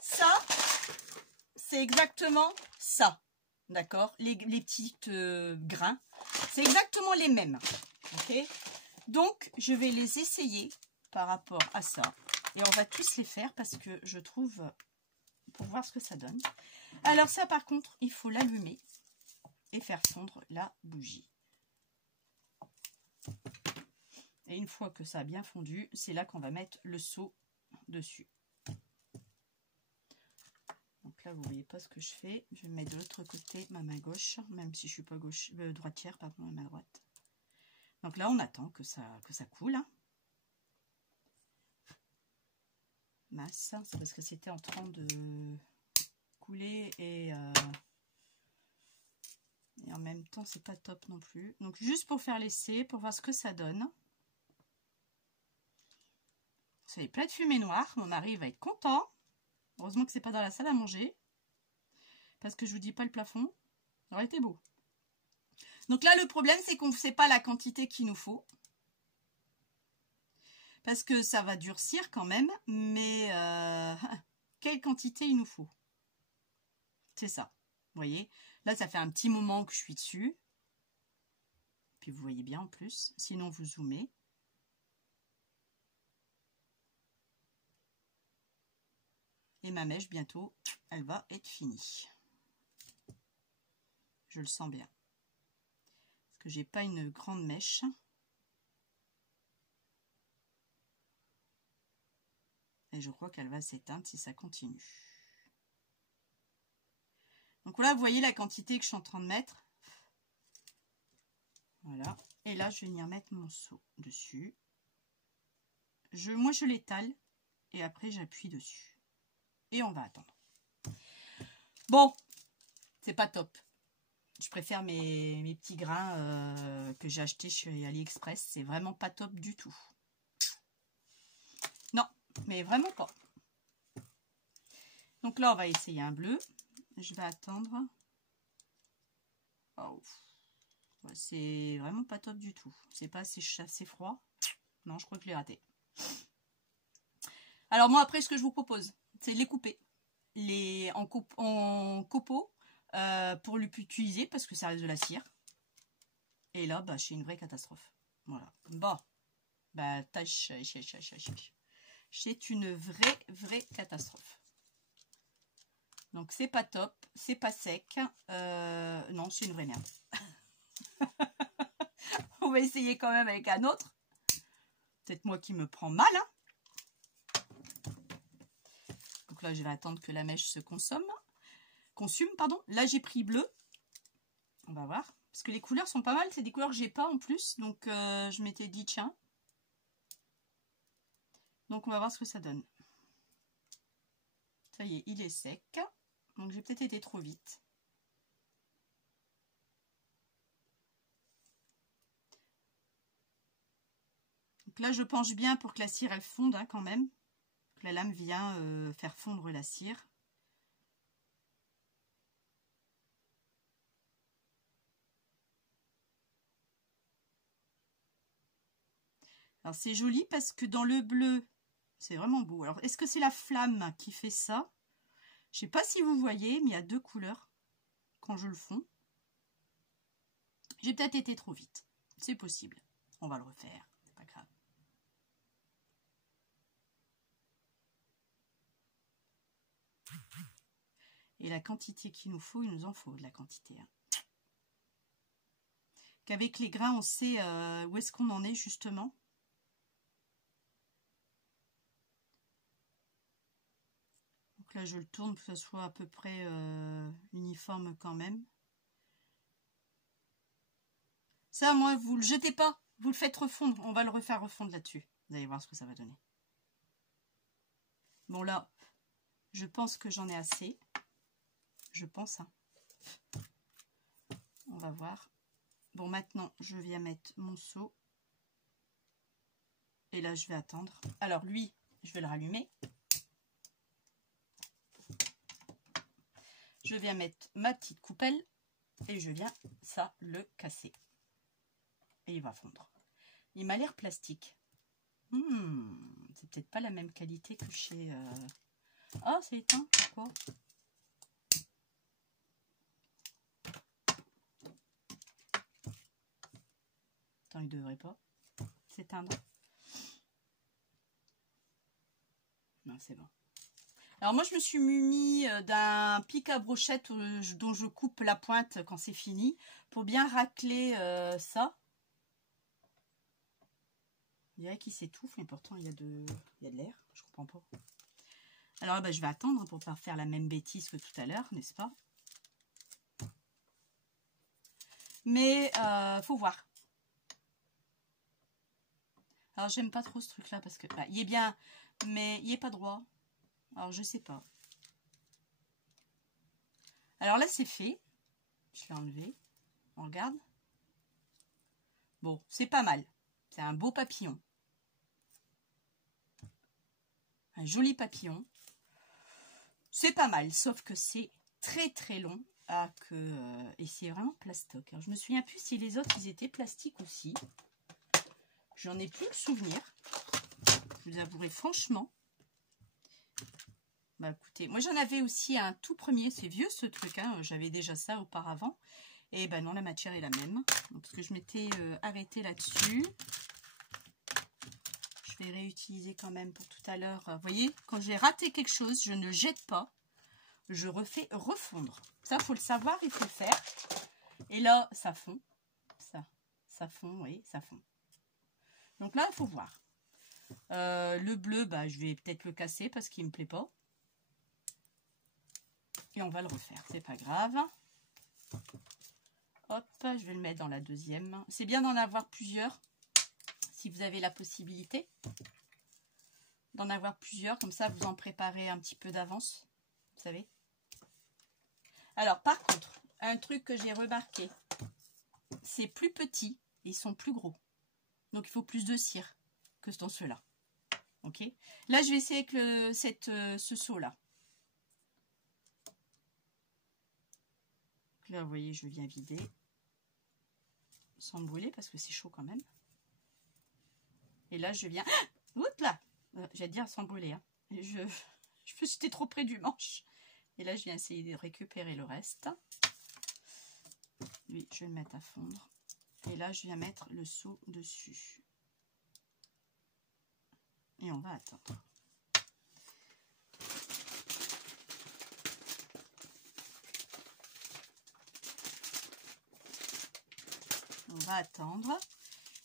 Ça, c'est exactement ça. D'accord? Les petites grains, c'est exactement les mêmes. Ok? Donc, je vais les essayer par rapport à ça. Et on va tous les faire parce que je trouve... Pour voir ce que ça donne. Alors ça, par contre, il faut l'allumer et faire fondre la bougie. Et une fois que ça a bien fondu, c'est là qu'on va mettre le seau dessus. Donc là, vous voyez pas ce que je fais. Je vais me mettre de l'autre côté, ma main gauche, même si je suis pas gauche, droitière, pardon, ma main droite. Donc là, on attend que ça coule. Hein. Masse, c'est parce que c'était en train de couler et en même temps, c'est pas top non plus. Donc juste pour faire l'essai, pour voir ce que ça donne. Ça est plein de fumée noire. Mon mari va être content. Heureusement que c'est pas dans la salle à manger. Parce que je vous dis pas le plafond. Ça aurait été beau. Donc là, le problème, c'est qu'on ne sait pas la quantité qu'il nous faut. Parce que ça va durcir quand même. Mais quelle quantité il nous faut? C'est ça. Vous voyez? Là, ça fait un petit moment que je suis dessus. Puis vous voyez bien en plus. Sinon, vous zoomez. Et ma mèche, bientôt, elle va être finie. Je le sens bien. Parce que j'ai pas une grande mèche. Et je crois qu'elle va s'éteindre si ça continue. Donc là, vous voyez la quantité que je suis en train de mettre. Voilà. Et là, je vais venir mettre mon seau dessus. Moi, je l'étale. Et après, j'appuie dessus. Et on va attendre. Bon, c'est pas top. Je préfère mes petits grains que j'ai achetés chez AliExpress. C'est vraiment pas top du tout. Non, mais vraiment pas. Donc là, on va essayer un bleu. Je vais attendre. Oh. C'est vraiment pas top du tout. C'est pas assez froid. Non, je crois que je l'ai raté. Alors moi, après, ce que je vous propose, c'est de les couper. En copeaux pour l'utiliser parce que ça reste de la cire. Et là, bah, c'est une vraie catastrophe. Voilà. Bon. Bah, c'est une vraie catastrophe. Donc, c'est pas top. C'est pas sec. Non, c'est une vraie merde. On va essayer quand même avec un autre. Peut-être moi qui me prends mal. Hein. Donc là, je vais attendre que la mèche se consume. Pardon. Là, j'ai pris bleu. On va voir. Parce que les couleurs sont pas mal. C'est des couleurs que j'ai pas en plus. Donc, je m'étais dit, tiens. Donc, on va voir ce que ça donne. Ça y est, il est sec. Donc, j'ai peut-être été trop vite. Donc là, je penche bien pour que la cire, elle fonde hein, quand même. Donc, la lame vient faire fondre la cire. Alors, c'est joli parce que dans le bleu, c'est vraiment beau. Alors, est-ce que c'est la flamme qui fait ça? Je ne sais pas si vous voyez, mais il y a deux couleurs quand je le fonds. J'ai peut-être été trop vite. C'est possible. On va le refaire. C'est pas grave. Et la quantité qu'il nous faut, il nous en faut de la quantité. Hein. Qu'avec les grains, on sait où est-ce qu'on en est justement. Donc là, je le tourne pour que ce soit à peu près uniforme quand même. Ça, moi, vous le jetez pas. Vous le faites refondre. On va le refaire refondre là-dessus. Vous allez voir ce que ça va donner. Bon, là, je pense que j'en ai assez. Je pense. Hein. On va voir. Bon, maintenant, je viens mettre mon seau. Et là, je vais attendre. Alors, lui, je vais le rallumer. Je viens mettre ma petite coupelle. Et je viens, ça, le casser. Et il va fondre. Il m'a l'air plastique. C'est peut-être pas la même qualité que chez... Ah, c'est éteint, pourquoi? Attends, il devrait pas s'éteindre. Non, c'est bon. Alors moi, je me suis munie d'un pic à brochette dont je coupe la pointe quand c'est fini pour bien racler ça. On dirait qu'il s'étouffe, mais pourtant il y a de l'air. Je comprends pas. Alors bah, je vais attendre pour pas faire la même bêtise que tout à l'heure, n'est-ce pas? Mais faut voir. Alors j'aime pas trop ce truc là parce que bah, il est bien, mais il est pas droit. Alors je sais pas. Alors là c'est fait. Je l'ai enlevé. On regarde. Bon, c'est pas mal. C'est un beau papillon. Un joli papillon. C'est pas mal, sauf que c'est très très long. Et c'est vraiment plastoc. Alors, je me souviens plus si les autres ils étaient plastiques aussi. J'en ai plus le souvenir. Je vous avouerai franchement. Bah écoutez, moi j'en avais aussi un tout premier. C'est vieux ce truc, hein. J'avais déjà ça auparavant. Et ben non, la matière est la même. Donc, parce que je m'étais arrêtée là-dessus. Je vais réutiliser quand même pour tout à l'heure. Vous voyez, quand j'ai raté quelque chose, je ne jette pas. Je refais refondre. Ça, il faut le savoir, il faut le faire. Et là, ça fond. Ça fond, oui, ça fond. Donc là, il faut voir. Le bleu, bah, je vais peut-être le casser parce qu'il ne me plaît pas. Et on va le refaire, c'est pas grave. Hop, je vais le mettre dans la deuxième. C'est bien d'en avoir plusieurs, si vous avez la possibilité. D'en avoir plusieurs, comme ça, vous en préparez un petit peu d'avance. Vous savez. Alors, par contre, un truc que j'ai remarqué, c'est plus petit et ils sont plus gros. Donc, il faut plus de cire que dans ceux-là. Ok. Là, je vais essayer avec ce seau-là. Là, vous voyez, je viens vider. Sans brûler, parce que c'est chaud quand même. Et là, je viens... Oups là, j'allais dire sans brûler. Hein. J'étais trop près du manche. Et là, je viens essayer de récupérer le reste. Lui, je vais le mettre à fondre. Et là, je viens mettre le seau dessus. Et on va attendre. On va attendre.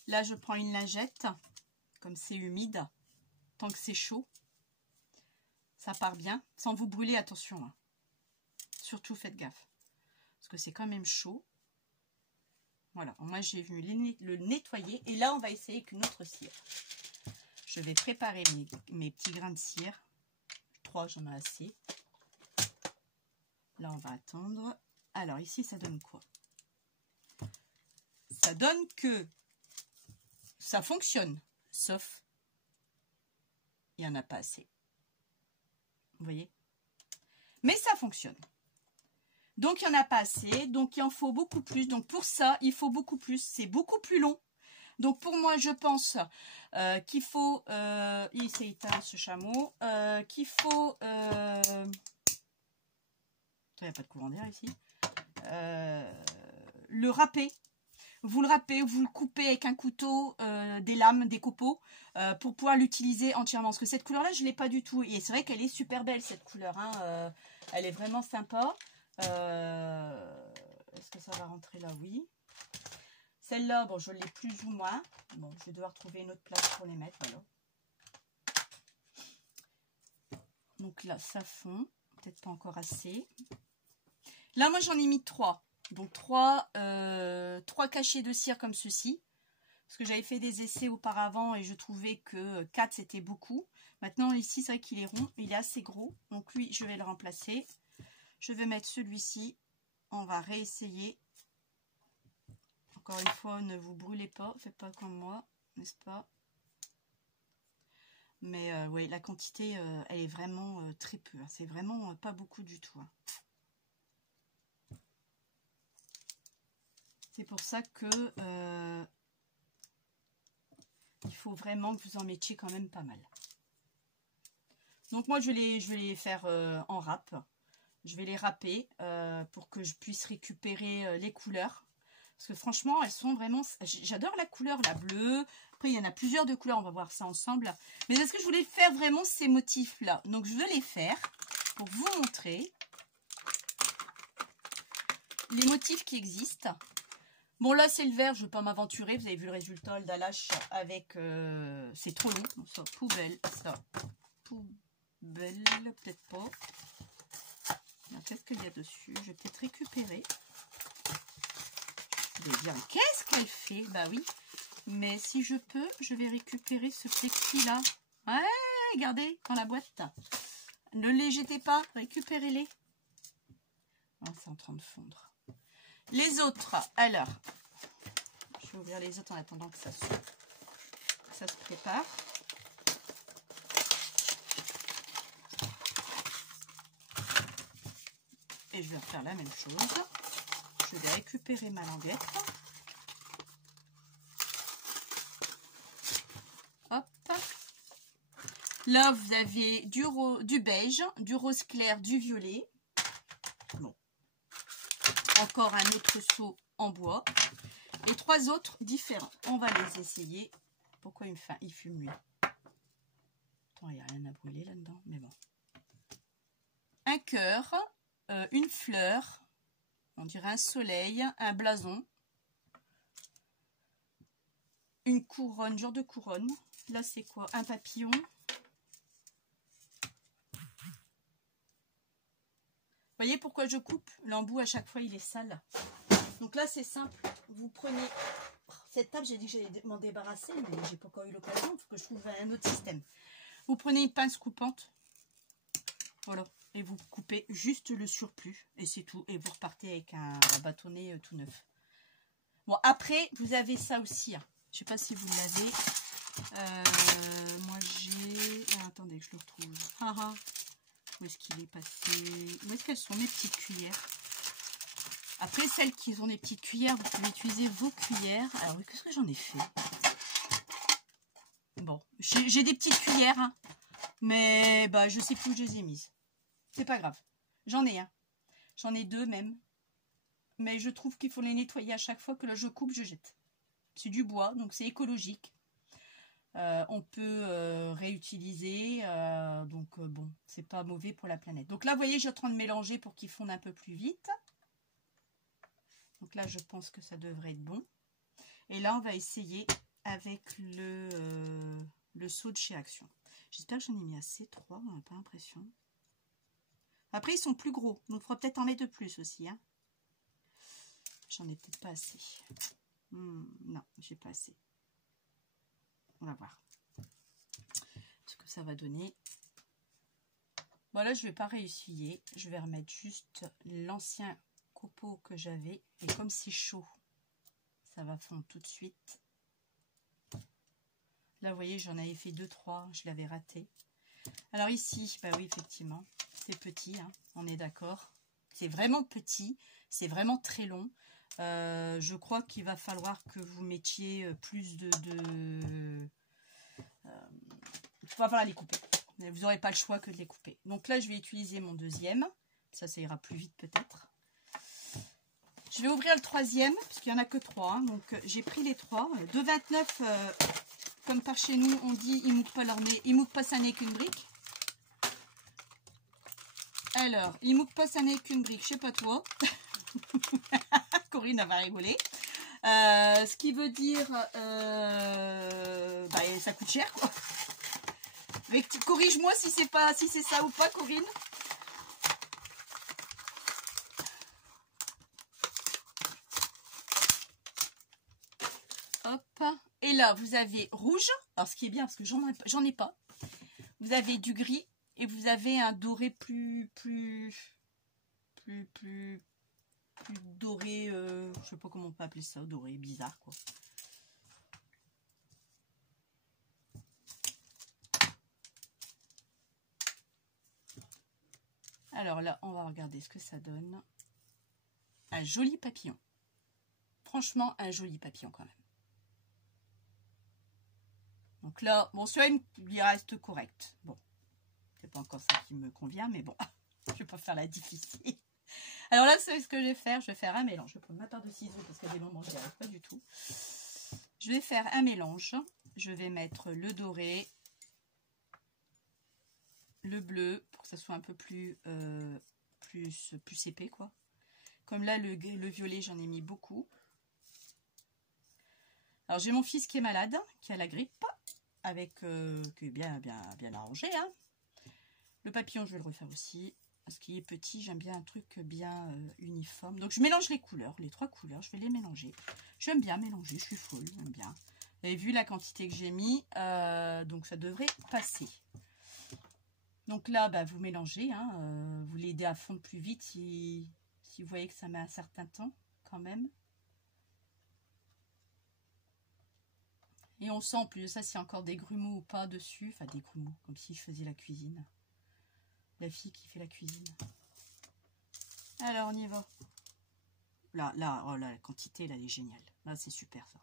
Là, je prends une lingette. Comme c'est humide, tant que c'est chaud, ça part bien. Sans vous brûler, attention. Hein. Surtout, faites gaffe. Parce que c'est quand même chaud. Voilà, moi j'ai venu le nettoyer. Et là, on va essayer avec une autre cire. Je vais préparer mes petits grains de cire. 3, j'en ai assez. Là, on va attendre. Alors, ici, ça donne quoi? Ça donne que ça fonctionne. Sauf, il n'y en a pas assez. Vous voyez? Mais ça fonctionne. Donc, il n'y en a pas assez. Donc, il en faut beaucoup plus. Donc, pour ça, il faut beaucoup plus. C'est beaucoup plus long. Donc, pour moi, je pense qu'il faut... il s'est éteint, ce chameau. Qu'il faut... il n'y a pas de courant d'air ici. Le râper. Vous le râpez, vous le coupez avec un couteau, des lames, des copeaux, pour pouvoir l'utiliser entièrement. Parce que cette couleur-là, je ne l'ai pas du tout. Et c'est vrai qu'elle est super belle, cette couleur. Hein. Elle est vraiment sympa. Est-ce que ça va rentrer là? Oui. Celle-là, bon, je l'ai plus ou moins. Bon, je vais devoir trouver une autre place pour les mettre. Voilà. Donc là, ça fond. Peut-être pas encore assez. Là, moi, j'en ai mis 3. Donc 3 cachets de cire comme ceci. Parce que j'avais fait des essais auparavant et je trouvais que 4 c'était beaucoup. Maintenant ici c'est vrai qu'il est rond, il est assez gros. Donc lui je vais le remplacer. Je vais mettre celui-ci. On va réessayer. Encore une fois, ne vous brûlez pas. Faites pas comme moi, n'est-ce pas? Mais oui, la quantité elle est vraiment très peu. Hein. C'est vraiment pas beaucoup du tout. Hein. C'est pour ça que il faut vraiment que vous en mettiez quand même pas mal. Donc moi je vais les faire en râpe. Je vais les râper pour que je puisse récupérer les couleurs. Parce que franchement elles sont vraiment... J'adore la couleur, la bleue. Après il y en a plusieurs de couleurs, on va voir ça ensemble. Mais est-ce que je voulais faire vraiment ces motifs là? Donc je vais les faire pour vous montrer les motifs qui existent. Bon, là, c'est le vert, je ne vais pas m'aventurer. Vous avez vu le résultat, le dallage avec... c'est trop long. Donc, ça, poubelle, ça. Poubelle, peut-être pas. Qu'est-ce qu'il y a dessus? Je vais peut-être récupérer. Je vais dire, qu'est-ce qu'elle fait? Bah oui. Mais si je peux, je vais récupérer ce plexi-là. Ouais, regardez, dans la boîte. Ne les jetez pas, récupérez-les. Oh, c'est en train de fondre. Les autres, alors, je vais ouvrir les autres en attendant que ça se prépare. Et je vais refaire la même chose. Je vais récupérer ma languette. Hop. Là, vous avez du beige, du rose clair, du violet. Bon. Encore un autre seau en bois. Et 3 autres différents. On va les essayer. Pourquoi il fume lui? Attends, il n'y a rien à brûler là-dedans. Mais bon. Un cœur. Une fleur. On dirait un soleil. Un blason. Une couronne. Genre de couronne. Là, c'est quoi? Un papillon. Vous voyez pourquoi je coupe? L'embout, à chaque fois, il est sale. Donc là, c'est simple. Vous prenez... Cette table, j'ai dit que j'allais m'en débarrasser, mais j'ai pas encore eu l'occasion. Il faut que je trouve un autre système. Vous prenez une pince coupante. Voilà. Et vous coupez juste le surplus. Et c'est tout. Et vous repartez avec un bâtonnet tout neuf. Bon, après, vous avez ça aussi. Hein. Je sais pas si vous l'avez. Moi, j'ai... Ah, attendez, que je le retrouve. Où est-ce qu'il est passé? Où est-ce qu'elles sont mes petites cuillères? Après, celles qui ont des petites cuillères, vous pouvez utiliser vos cuillères. Alors, qu'est-ce que j'en ai fait? Bon, j'ai des petites cuillères, hein, mais bah, je sais plus où je les ai mises. C'est pas grave. J'en ai un. J'en ai 2 même. Mais je trouve qu'il faut les nettoyer à chaque fois que là, je coupe, je jette. C'est du bois, donc c'est écologique. On peut réutiliser, donc bon, c'est pas mauvais pour la planète. Donc là, vous voyez, je suis en train de mélanger pour qu'ils fondent un peu plus vite. Donc là, je pense que ça devrait être bon. Et là, on va essayer avec le seau de chez Action. J'espère que j'en ai mis assez, 3, on n'a pas l'impression. Après, ils sont plus gros, donc il faudra peut-être en mettre de plus aussi. Hein. J'en ai peut-être pas assez. Non, j'ai pas assez. On va voir ce que ça va donner. Voilà, je vais pas réessuyer. Je vais remettre juste l'ancien copeau que j'avais. Et comme c'est chaud, ça va fondre tout de suite. Là, vous voyez, j'en avais fait 2-3. Je l'avais raté. Alors ici, bah oui, effectivement, c'est petit. Hein, on est d'accord. C'est vraiment petit. C'est vraiment très long. Je crois qu'il va falloir que vous mettiez plus de... il va falloir les couper. Vous n'aurez pas le choix que de les couper. Donc là, je vais utiliser mon deuxième. Ça ira plus vite peut-être. Je vais ouvrir le troisième, parce qu'il n'y en a que 3. Hein. Donc j'ai pris les 3. 2,29, comme par chez nous, on dit, ils ne mouquent pas leur nez. Ils ne mouquent pas sa nez qu'une brique. Alors, ils ne mouquent pas sa nez qu'une brique, je sais pas toi. Corinne va rigoler. Ce qui veut dire, bah, ça coûte cher, quoi. Corrige-moi si c'est ça ou pas, Corinne. Hop. Et là, vous avez rouge. Alors, ce qui est bien, parce que j'en ai pas. Vous avez du gris et vous avez un doré plus doré. Je sais pas comment on peut appeler ça, doré, bizarre, quoi. Alors là, on va regarder ce que ça donne. Un joli papillon. Franchement, un joli papillon quand même. Donc là, bon, celui-là, il reste correct. Bon, c'est pas encore ça qui me convient, mais bon, je vais pas faire la difficile. Alors là, c'est ce que je vais faire. Je vais faire un mélange. Je vais prendre ma paire de ciseaux parce qu'il y a des moments où je n'y arrive pas du tout. Je vais faire un mélange. Je vais mettre le doré, le bleu pour que ça soit un peu plus épais, quoi. Comme là, le violet, j'en ai mis beaucoup. Alors, j'ai mon fils qui est malade, qui a la grippe, avec qui est bien arrangé. Hein. Le papillon, je vais le refaire aussi. Parce qu'il est petit, j'aime bien un truc bien uniforme. Donc, je mélange les couleurs, les 3 couleurs. Je vais les mélanger. J'aime bien mélanger, je suis folle, j'aime bien. Vous avez vu la quantité que j'ai mis, donc ça devrait passer. Donc là, bah, vous mélangez, hein, vous l'aidez à fondre plus vite si vous voyez que ça met un certain temps quand même. Et on sent en plus de ça s'il y a encore des grumeaux ou pas dessus. Enfin des grumeaux, comme si je faisais la cuisine. La fille qui fait la cuisine. Alors on y va. Là, oh là, la quantité là, elle est géniale. Là c'est super ça.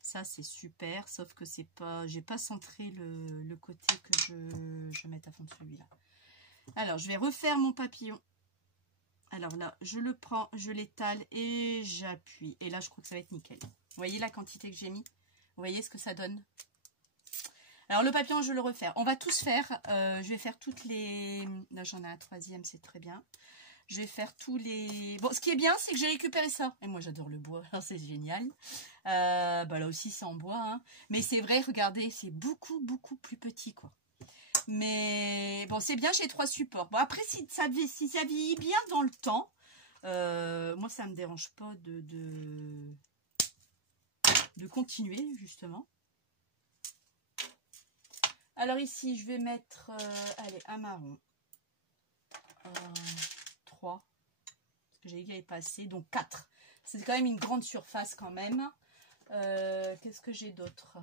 Ça c'est super, sauf que c'est pas, j'ai pas centré le côté que je mette à fond de celui-là. Alors je vais refaire mon papillon. Alors là, je le prends, je l'étale et j'appuie. Et là je crois que ça va être nickel. Vous voyez la quantité que j'ai mis? Vous voyez ce que ça donne? Alors le papillon, je vais le refaire. On va tous faire. Je vais faire toutes les... Là, j'en ai un 3e, c'est très bien. Je vais faire tous les... Bon, ce qui est bien, c'est que j'ai récupéré ça. Et moi, j'adore le bois. C'est génial. Bah, là aussi, c'est en bois. Hein. Mais c'est vrai, regardez, c'est beaucoup plus petit, quoi. Mais bon, c'est bien, j'ai 3 supports. Bon, après, si ça vieillit bien dans le temps, moi, ça ne me dérange pas de continuer, justement. Alors ici, je vais mettre, allez, un marron. 3. Parce que j'ai dit qu'il n'y avait pas assez. Donc 4. C'est quand même une grande surface quand même. Qu'est-ce que j'ai d'autre?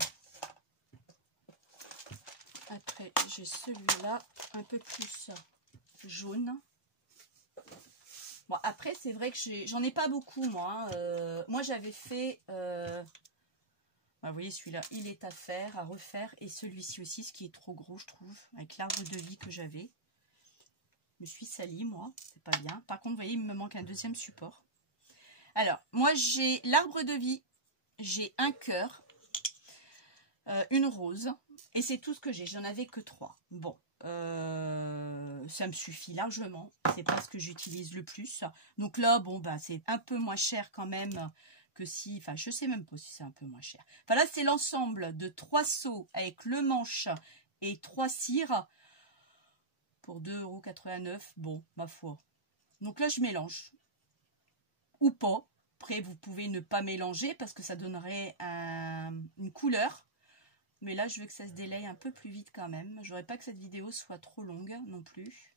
Après, j'ai celui-là, un peu plus jaune. Bon, après, c'est vrai que j'en ai pas beaucoup, moi. Hein. Moi, j'avais fait... vous voyez, celui-là, il est à faire, à refaire. Et celui-ci aussi, ce qui est trop gros, je trouve, avec l'arbre de vie que j'avais. Je me suis salie, moi. C'est pas bien. Par contre, vous voyez, il me manque un 2e support. Alors, moi, j'ai l'arbre de vie. J'ai un cœur. Une rose. Et c'est tout ce que j'ai. J'en avais que 3. Bon. Ça me suffit largement. C'est pas ce que j'utilise le plus. Donc là, bon, bah, c'est un peu moins cher quand même... que si, enfin je sais même pas si c'est un peu moins cher. Enfin là c'est l'ensemble de 3 seaux avec le manche et 3 cires pour 2,89 €. Bon, ma foi. Donc là je mélange. Ou pas. Après vous pouvez ne pas mélanger parce que ça donnerait une couleur. Mais là je veux que ça se délaye un peu plus vite quand même. Je voudrais pas que cette vidéo soit trop longue non plus.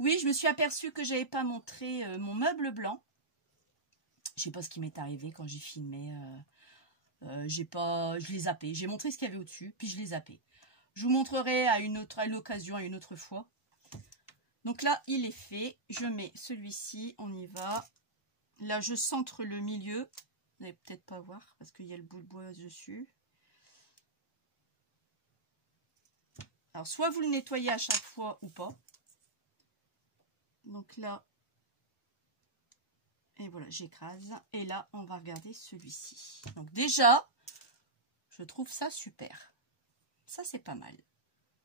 Oui, je me suis aperçue que j'avais pas montré mon meuble blanc. Je sais pas ce qui m'est arrivé quand j'ai filmé. Je l'ai zappé. J'ai montré ce qu'il y avait au-dessus, puis je l'ai zappé. Je vous montrerai à l'occasion, à une autre fois. Donc là, il est fait. Je mets celui-ci. On y va. Là, je centre le milieu. Vous n'allez peut-être pas voir parce qu'il y a le bout de bois dessus. Alors, soit vous le nettoyez à chaque fois ou pas. Donc là, et voilà, j'écrase. Et là, on va regarder celui-ci. Donc déjà, je trouve ça super. Ça, c'est pas mal.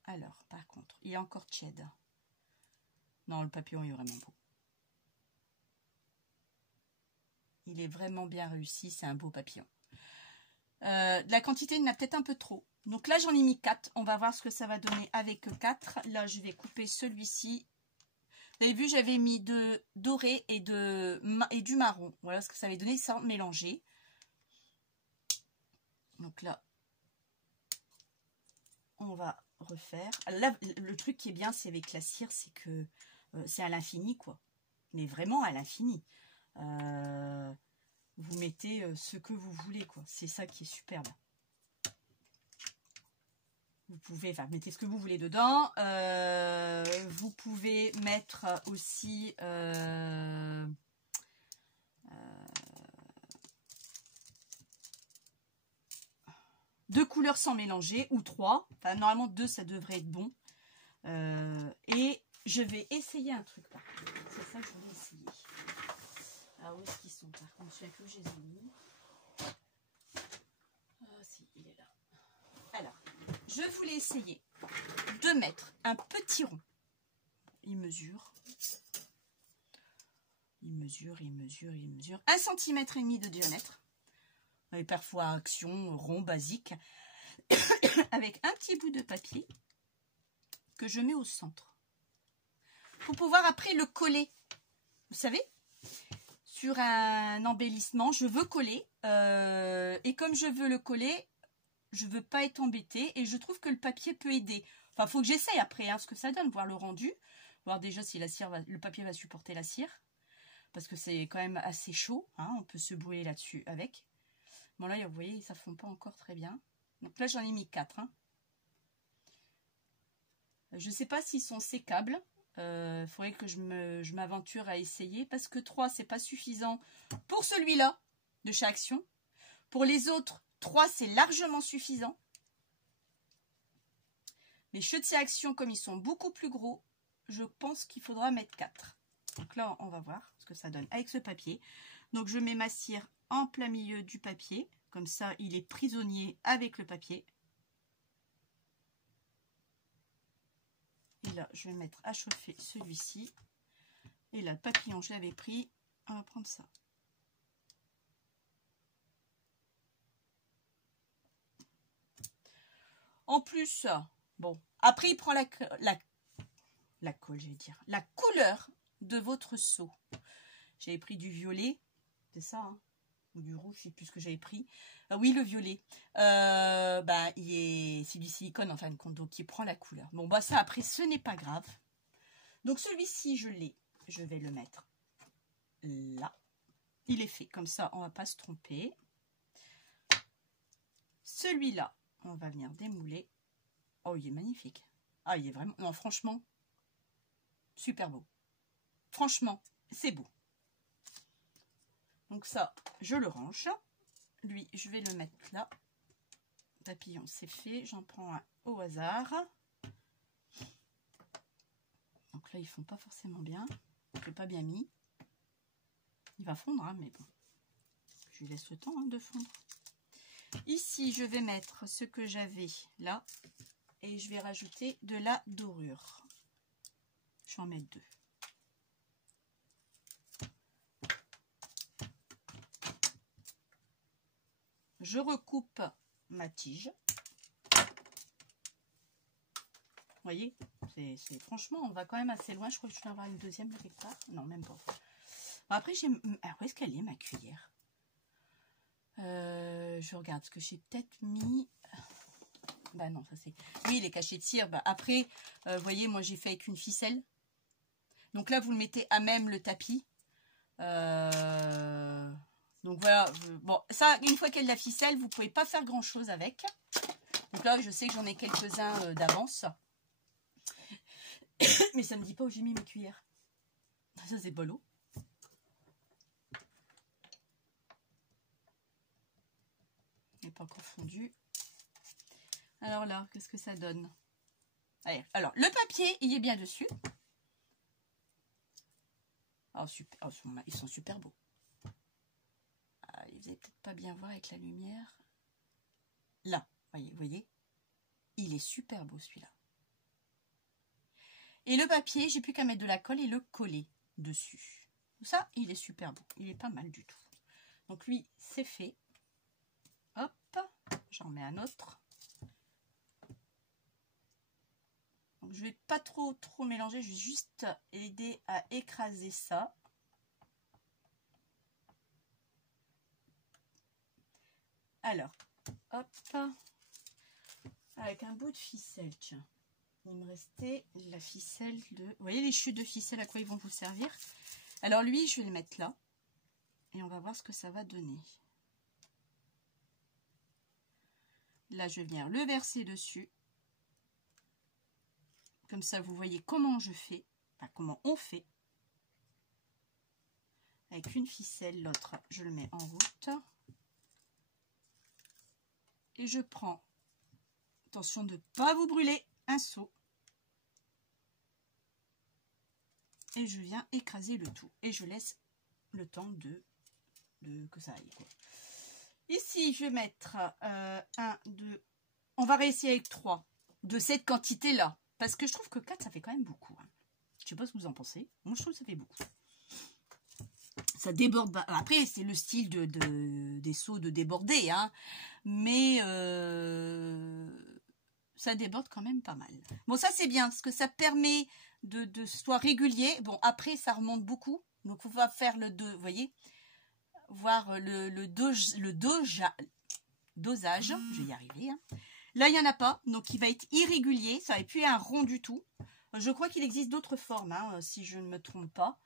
Alors, par contre, il y a encore tiède. Non, le papillon est vraiment beau. Il est vraiment bien réussi. C'est un beau papillon. La quantité, il y en a peut-être un peu trop. Donc là, j'en ai mis 4. On va voir ce que ça va donner avec 4. Là, je vais couper celui-ci. Vous avez vu, j'avais mis de doré et du marron. Voilà ce que ça avait donné sans mélanger. Donc là, on va refaire. Alors là, le truc qui est bien, c'est avec la cire, c'est que c'est à l'infini, quoi. Mais vraiment à l'infini. Vous mettez ce que vous voulez, quoi. C'est ça qui est superbe. Vous pouvez, enfin, mettez ce que vous voulez dedans. Vous pouvez mettre aussi deux couleurs sans mélanger, ou 3. Enfin, normalement, 2, ça devrait être bon. Et je vais essayer un truc, par contre. C'est ça que je voulais essayer. Ah, où est-ce qu'ils sont, par contre? Je sais que je les ai mis. Ah, si, il est là. Alors, je voulais essayer de mettre un petit rond. Il mesure. Il mesure. 1,5 cm de diamètre. perforation rond basique, avec un petit bout de papier que je mets au centre. Pour pouvoir après le coller. Vous savez, sur un embellissement, je veux coller. Et comme je veux le coller, je veux pas être embêtée. Et je trouve que le papier peut aider. Enfin, il faut que j'essaye après ce que ça donne, voir le rendu. Voir déjà si la cire le papier va supporter la cire. Parce que c'est quand même assez chaud. On peut se brûler là-dessus avec. Bon là, vous voyez, ça ne fond pas encore très bien. Donc là, j'en ai mis 4. Je ne sais pas s'ils sont sécables. Il faudrait que je m'aventure à essayer. Parce que 3, c'est pas suffisant pour celui-là de chez Action. Pour les autres, 3, c'est largement suffisant. Mais ceux de chez Action, comme ils sont beaucoup plus gros, je pense qu'il faudra mettre 4. Donc là, on va voir ce que ça donne avec ce papier. Donc je mets ma cire en plein milieu du papier. Comme ça, il est prisonnier avec le papier. Et là, je vais mettre à chauffer celui-ci. Et là, le papillon, je l'avais pris. On va prendre ça. En plus, bon, après, il prend la colle, je vais dire, la couleur de votre seau. J'avais pris du violet, c'est ça, ou du rouge, je ne sais plus ce que j'avais pris. Oui, le violet. C'est du silicone en fin de compte, donc il prend la couleur. Bon, ça après, ce n'est pas grave. Donc celui-ci, je l'ai. Je vais le mettre là. Il est fait, comme ça, on ne va pas se tromper. Celui-là, on va venir démouler. Oh, il est magnifique. Ah, il est vraiment... Non, franchement, super beau. Franchement, c'est beau. Donc ça, je le range. Lui, je vais le mettre là. Papillon, c'est fait. J'en prends un au hasard. Donc là, ils font pas forcément bien. Je l'ai pas bien mis. Il va fondre, mais bon. Je lui laisse le temps de fondre. Ici, je vais mettre ce que j'avais là. Et je vais rajouter de la dorure. Je vais en mettre 2. Je recoupe ma tige. Vous voyez, franchement, on va quand même assez loin. Je crois que je vais avoir une deuxième quelque part. Non, même pas. Bon, après, où est-ce qu'elle est, ma cuillère? Je regarde, parce que j'ai peut-être mis... Bah non, ça c'est... Oui, les cachets de cire. Après, vous voyez, moi j'ai fait avec une ficelle. Donc là, vous le mettez à même le tapis. Donc voilà, bon, ça, une fois qu'il y a de la ficelle, vous ne pouvez pas faire grand chose avec. Donc là, je sais que j'en ai quelques-uns d'avance. Mais ça ne me dit pas où j'ai mis mes cuillères. Ça, c'est bolo. Il n'est pas encore fondu. Alors là, qu'est-ce que ça donne? Allez, alors, le papier, il est bien dessus. Oh, super. Oh, ils sont super beaux. Vous n'allez peut-être pas bien voir avec la lumière. Là, vous voyez, il est super beau celui-là. Et le papier, j'ai plus qu'à mettre de la colle et le coller dessus. Ça, il est super beau. Il est pas mal du tout. Donc lui, c'est fait. Hop, j'en mets un autre. Donc, je vais pas trop mélanger. Je vais juste aider à écraser ça. Alors, hop, avec un bout de ficelle, tiens. Il me restait la ficelle de... Vous voyez les chutes de ficelle, à quoi ils vont vous servir? Alors lui, je vais le mettre là. Et on va voir ce que ça va donner. Là, je vais venir le verser dessus. Comme ça, vous voyez comment je fais. Enfin, comment on fait. Avec une ficelle, l'autre, je le mets en route. Et je prends, attention de ne pas vous brûler, un seau. Et je viens écraser le tout. Et je laisse le temps que ça aille, quoi. Ici, je vais mettre 1, 2, on va réessayer avec 3 de cette quantité-là. Parce que je trouve que 4, ça fait quand même beaucoup. Je ne sais pas ce que vous en pensez. Moi, je trouve que ça fait beaucoup. ça déborde. Après, c'est le style des seaux de déborder, hein. Mais ça déborde quand même pas mal. Bon, ça c'est bien, parce que ça permet de soit régulier. Bon, après, ça remonte beaucoup. Donc, on va faire vous voyez, voir le dosage. Je vais y arriver, hein. Là, il n'y en a pas, donc il va être irrégulier. Ça va plus un rond du tout. Je crois qu'il existe d'autres formes, hein, si je ne me trompe pas.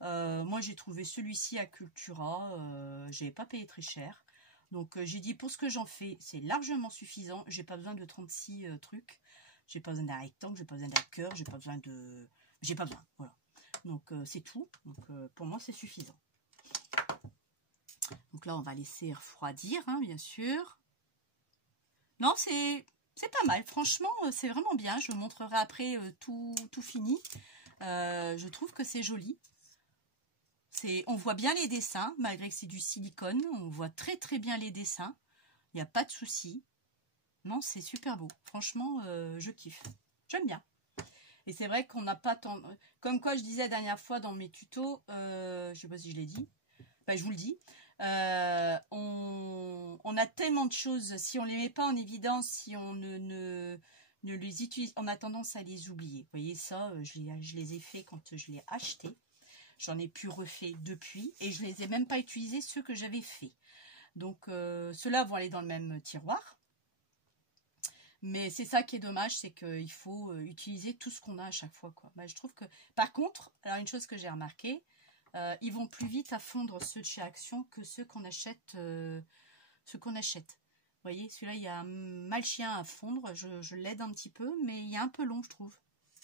Moi, j'ai trouvé celui-ci à Cultura. Je n'ai pas payé très cher. Donc, j'ai dit, pour ce que j'en fais, c'est largement suffisant. J'ai pas besoin de 36 trucs. J'ai pas besoin d'un rectangle, j'ai pas besoin d'un cœur, j'ai pas besoin de... J'ai pas besoin, voilà. Donc, c'est tout. Donc, pour moi, c'est suffisant. Donc là, on va laisser refroidir, hein, bien sûr. Non, c'est pas mal. Franchement, c'est vraiment bien. Je vous montrerai après tout fini. Je trouve que c'est joli. On voit bien les dessins, malgré que c'est du silicone. On voit très très bien les dessins. Il n'y a pas de souci. Non, c'est super beau. Franchement, je kiffe. J'aime bien. Et c'est vrai qu'on n'a pas tant... Comme quoi, je disais la dernière fois dans mes tutos, je ne sais pas si je l'ai dit. Ben, je vous le dis. On a tellement de choses. Si on ne les met pas en évidence, si on ne les utilise, on a tendance à les oublier. Vous voyez ça, je les ai fait quand je l'ai acheté. J'en ai plus refait depuis et je les ai même pas utilisés ceux que j'avais fait. Donc ceux-là vont aller dans le même tiroir. Mais c'est ça qui est dommage, c'est qu'il faut utiliser tout ce qu'on a à chaque fois, quoi. Bah, je trouve que, par contre, alors une chose que j'ai remarqué, ils vont plus vite à fondre ceux de chez Action que ceux qu'on achète. Vous voyez, celui-là, il y a un mal chien à fondre. Je l'aide un petit peu, mais il est un peu long, je trouve.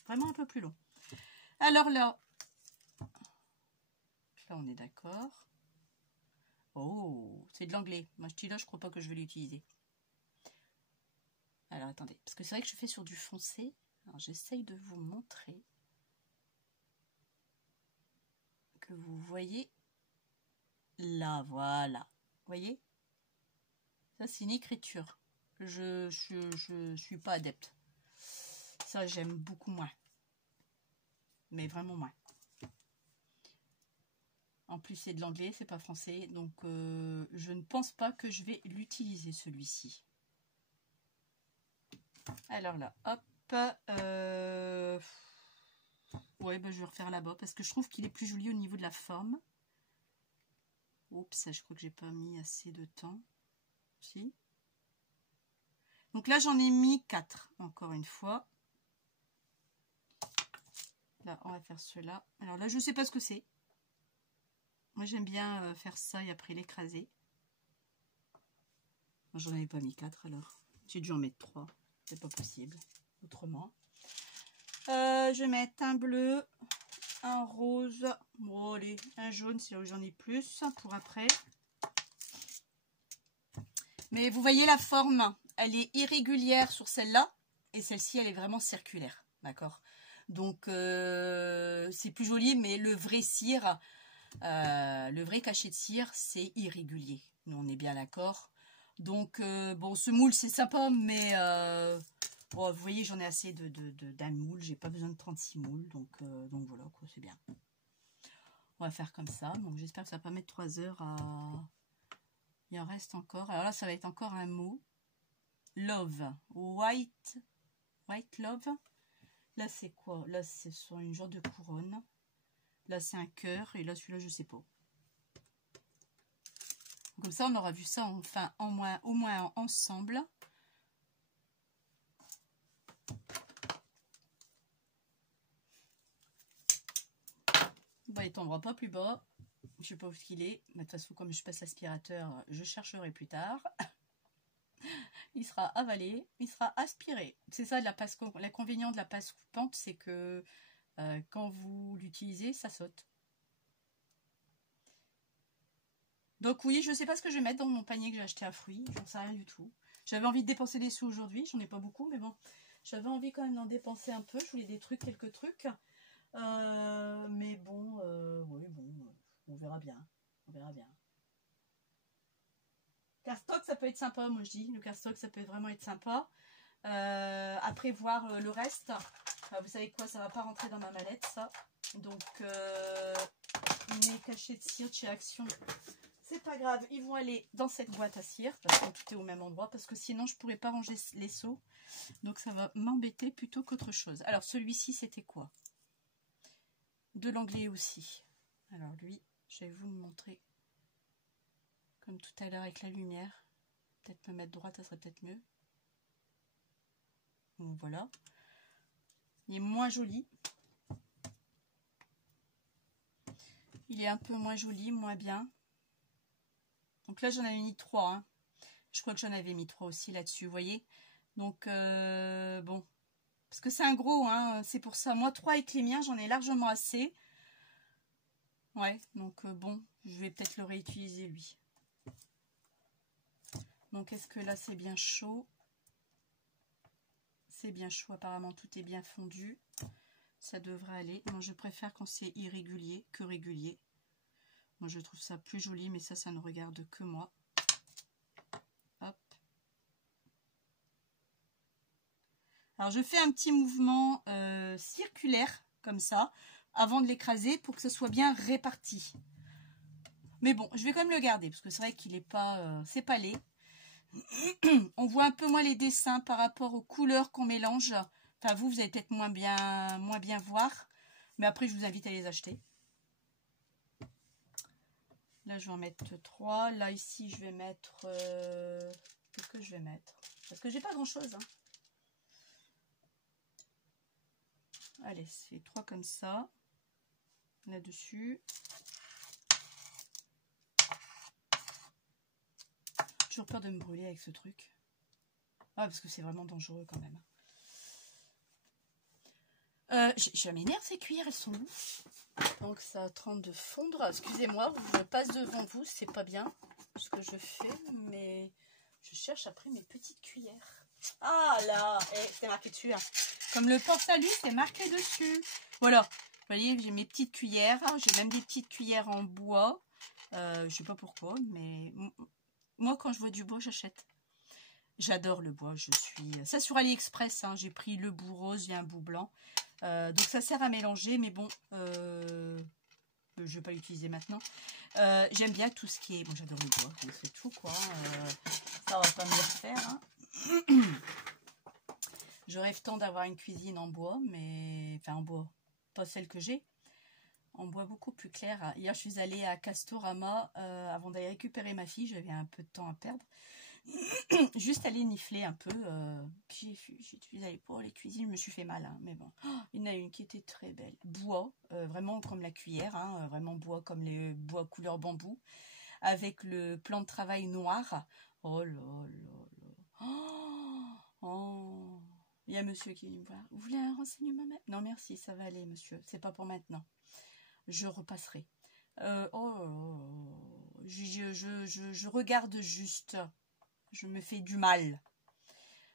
Vraiment un peu plus long. Alors là, on est d'accord. Oh, c'est de l'anglais. Moi, celui-là, je crois pas que je vais l'utiliser. Alors, attendez, parce que c'est vrai que je fais sur du foncé. Alors, j'essaye de vous montrer que vous voyez là, voilà. Vous voyez? Ça, c'est une écriture. Je suis pas adepte. Ça, j'aime beaucoup moins. Mais vraiment moins. En plus, c'est de l'anglais, c'est pas français. Donc, je ne pense pas que je vais l'utiliser, celui-ci. Alors là, hop. Ouais, bah, je vais refaire là-bas parce que je trouve qu'il est plus joli au niveau de la forme. Oups, je crois que j'ai pas mis assez de temps. Si. Donc là, j'en ai mis 4, encore une fois. Là, on va faire cela. Alors là, je sais pas ce que c'est. Moi, j'aime bien faire ça et après l'écraser. J'en avais pas mis 4 alors. J'ai dû en mettre 3. C'est pas possible. Autrement. Je vais mettre un bleu, un rose. Bon, allez, un jaune si j'en ai plus pour après. Mais vous voyez la forme, elle est irrégulière sur celle-là. Et celle-ci, elle est vraiment circulaire. D'accord? Donc, c'est plus joli, mais le vrai cire... le vrai cachet de cire, c'est irrégulier. Nous, on est bien d'accord. Donc, bon, ce moule, c'est sympa, mais bon, vous voyez, j'en ai assez d'un moule. J'ai pas besoin de 36 moules. Donc voilà, quoi, c'est bien. On va faire comme ça. Donc, j'espère que ça va pas mettre 3 heures à... Il en reste encore. Alors là, ça va être encore un mot. Love. White love. Là, c'est quoi? Là, c'est sur une genre de couronne. Là, c'est un cœur. Et là, celui-là, je sais pas. Comme ça, on aura vu ça enfin, au moins ensemble. Bah, il tombera pas plus bas. Je sais pas où il est. Mais de toute façon, comme je passe l'aspirateur, je chercherai plus tard. Il sera avalé, il sera aspiré. C'est ça l'inconvénient de la passe coupante, c'est que quand vous l'utilisez, ça saute. Donc oui, je ne sais pas ce que je vais mettre dans mon panier que j'ai acheté à fruits. J'en sais rien du tout. J'avais envie de dépenser des sous aujourd'hui. J'en ai pas beaucoup, mais bon. J'avais envie quand même d'en dépenser un peu. Je voulais des trucs, quelques trucs. Mais bon, oui, bon, on verra bien. On verra bien. Cardstock, ça peut être sympa, moi je dis. Le cardstock, ça peut vraiment être sympa. Après, voir le reste. Vous savez quoi, ça va pas rentrer dans ma mallette, ça. Donc, mes cachets de cire de chez Action. C'est pas grave, ils vont aller dans cette boîte à cire parce que tout est au même endroit, parce que sinon je pourrais pas ranger les seaux. Donc ça va m'embêter plutôt qu'autre chose. Alors celui-ci c'était quoi? De l'anglais aussi. Alors lui, je vais vous le montrer comme tout à l'heure avec la lumière. Peut-être me mettre droite, ça serait peut-être mieux. Donc voilà. Il est moins joli. Il est un peu moins joli, moins bien. Donc là, j'en avais mis 3. Hein. Je crois que j'en avais mis 3 aussi là-dessus, vous voyez. Donc, bon. Parce que c'est un gros, hein, c'est pour ça. Moi, 3 avec les miens, j'en ai largement assez. Ouais, donc bon, je vais peut-être le réutiliser, lui. Donc, est-ce que là, c'est bien chaud? C'est bien chaud, apparemment, tout est bien fondu. Ça devrait aller. Moi, je préfère quand c'est irrégulier que régulier. Moi, je trouve ça plus joli, mais ça ne regarde que moi. Hop. Alors, je fais un petit mouvement circulaire, comme ça, avant de l'écraser, pour que ce soit bien réparti. Mais bon, je vais quand même le garder, parce que c'est vrai qu'il n'est pas... c'est pas laid. On voit un peu moins les dessins par rapport aux couleurs qu'on mélange. Enfin, vous allez peut-être moins bien voir. Mais après, je vous invite à les acheter. Là, je vais en mettre 3. Là, ici, je vais mettre... qu'est-ce que je vais mettre? Parce que j'ai pas grand-chose. Hein. Allez, c'est 3 comme ça. Là-dessus. J'ai toujours peur de me brûler avec ce truc. Ah, parce que c'est vraiment dangereux quand même. Je m'énerve ces cuillères, elles sont où? Donc ça est en train de fondre. Excusez-moi, je passe devant vous, c'est pas bien ce que je fais, mais je cherche après mes petites cuillères. Ah là, c'est marqué dessus. Hein. Comme le port-salut, c'est marqué dessus. Voilà, vous voyez, j'ai mes petites cuillères. J'ai même des petites cuillères en bois. Je sais pas pourquoi, mais moi quand je vois du bois, j'achète. J'adore le bois, je suis... Ça sur AliExpress, hein, j'ai pris le bout rose et un bout blanc. Donc ça sert à mélanger, mais bon, je ne vais pas l'utiliser maintenant. J'aime bien tout ce qui est... Bon, j'adore le bois, c'est tout, quoi. Ça va pas me le refaire. Hein. Je rêve tant d'avoir une cuisine en bois, mais... Enfin, en bois, pas celle que j'ai. En bois beaucoup plus clair. Hier, je suis allée à Castorama avant d'aller récupérer ma fille. J'avais un peu de temps à perdre. Juste aller nifler un peu. J'ai utilisé allée pour les cuisines, je me suis fait mal, hein, mais bon. Oh, il y en a une qui était très belle. Bois, vraiment comme la cuillère, hein, vraiment bois comme les bois couleur bambou, avec le plan de travail noir. Oh là là là. Oh. Il y a monsieur qui me voit. Vous voulez un renseignement? Non merci, ça va aller monsieur, c'est pas pour maintenant. Je repasserai. Je regarde juste. Je me fais du mal.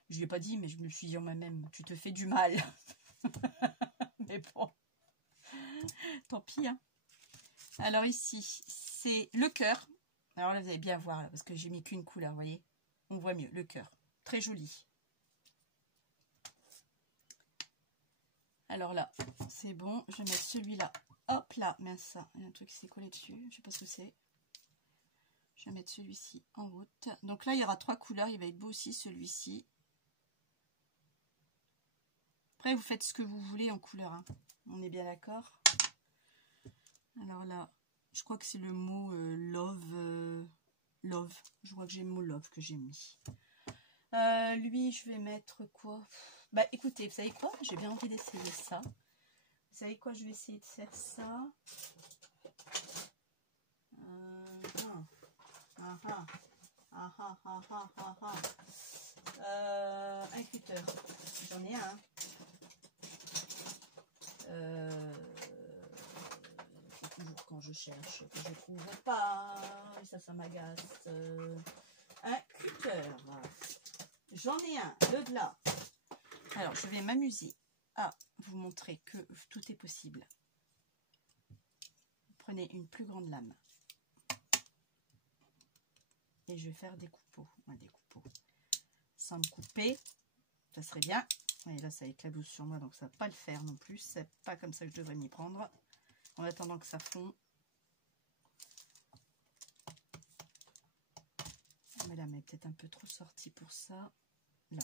Je lui ai pas dit, mais je me le suis dit en moi-même. Tu te fais du mal. Mais bon. Tant pis. Hein. Alors ici, c'est le cœur. Alors là, vous allez bien voir, là, parce que j'ai mis qu'une couleur, vous voyez. On voit mieux, le cœur. Très joli. Alors là, c'est bon. Je vais mettre celui-là. Hop là. Mais ça, il y a un truc qui s'est collé dessus. Je sais pas ce que c'est. Je vais mettre celui-ci en route. Donc là, il y aura 3 couleurs. Il va être beau aussi, celui-ci. Après, vous faites ce que vous voulez en couleur. Hein. On est bien d'accord. Alors là, je crois que c'est le mot love. Love. Je crois que j'ai le mot love que j'ai mis. Lui, je vais mettre quoi? Bah écoutez, vous savez quoi? J'ai bien envie d'essayer ça. Vous savez quoi? Je vais essayer de faire ça. Un cutter. J'en ai un. C'est toujours quand je cherche que je trouve pas. Et ça m'agace. Un cutter. J'en ai un. Le de là. Alors, je vais m'amuser à vous montrer que tout est possible. Prenez une plus grande lame. Et je vais faire des coupeaux. Des coupeaux. Sans me couper. Ça serait bien. Et là, ça éclabousse sur moi, donc ça ne va pas le faire non plus. C'est pas comme ça que je devrais m'y prendre. En attendant que ça fond. Voilà, mais peut-être un peu trop sorti pour ça. Là.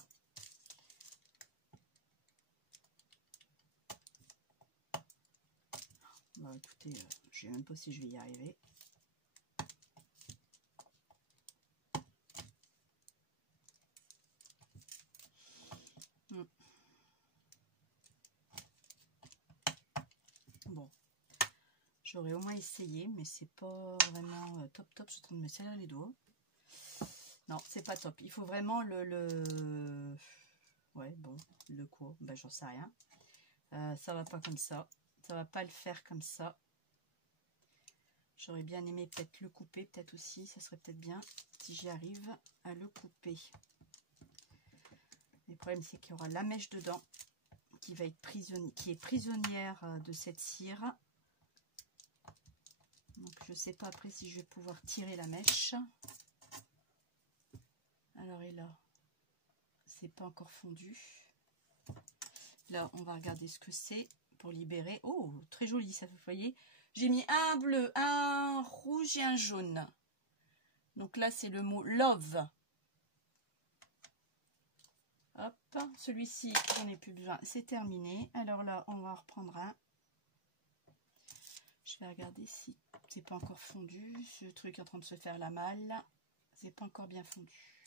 Bon, écoutez, je ne sais même pas si je vais y arriver. Bon, j'aurais au moins essayé, mais c'est pas vraiment top. Je suis en train de me serrer les doigts. Non, c'est pas top. Il faut vraiment ouais, bon, le quoi, ben, j'en sais rien. Ça va pas comme ça. Ça va pas le faire comme ça. J'aurais bien aimé peut-être le couper, peut-être aussi. Ça serait peut-être bien si j'y arrive à le couper. Le problème, c'est qu'il y aura la mèche dedans qui va être prisonnière de cette cire. Donc, je sais pas après si je vais pouvoir tirer la mèche. Alors, et là, c'est pas encore fondu. Là, on va regarder ce que c'est pour libérer. Oh, très joli, ça, vous voyez. J'ai mis un bleu, un rouge et un jaune. Donc là, c'est le mot love. Hop, celui-ci, j'en ai plus besoin, c'est terminé. Alors là, on va en reprendre un. Je vais regarder si c'est pas encore fondu. Ce truc est en train de se faire la malle. C'est pas encore bien fondu.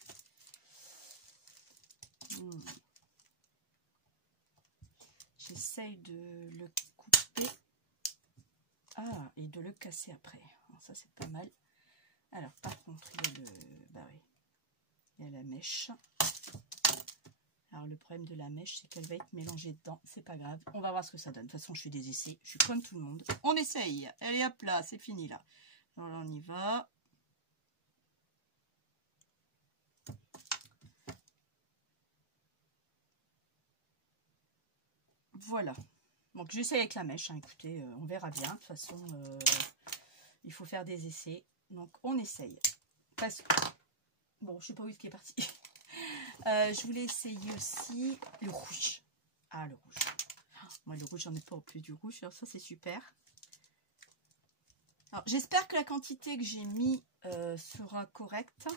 J'essaye de le couper. Ah, et de le casser après. Alors ça, c'est pas mal. Alors, par contre, il y a bah oui, il y a la mèche. Alors, le problème de la mèche, c'est qu'elle va être mélangée dedans. C'est pas grave. On va voir ce que ça donne. De toute façon, je fais des essais. Je suis comme tout le monde. On essaye. Allez, hop là, c'est fini là. Alors là, on y va. Voilà. Donc, j'essaye avec la mèche. Hein. Écoutez, on verra bien. De toute façon, il faut faire des essais. Donc, on essaye. Parce que... Bon, je sais pas où est-ce qu'il est parti. Je voulais essayer aussi le rouge. Ah, le rouge. Moi, le rouge, j'en ai pas au plus du rouge. Alors, ça, c'est super. Alors, j'espère que la quantité que j'ai mis sera correcte.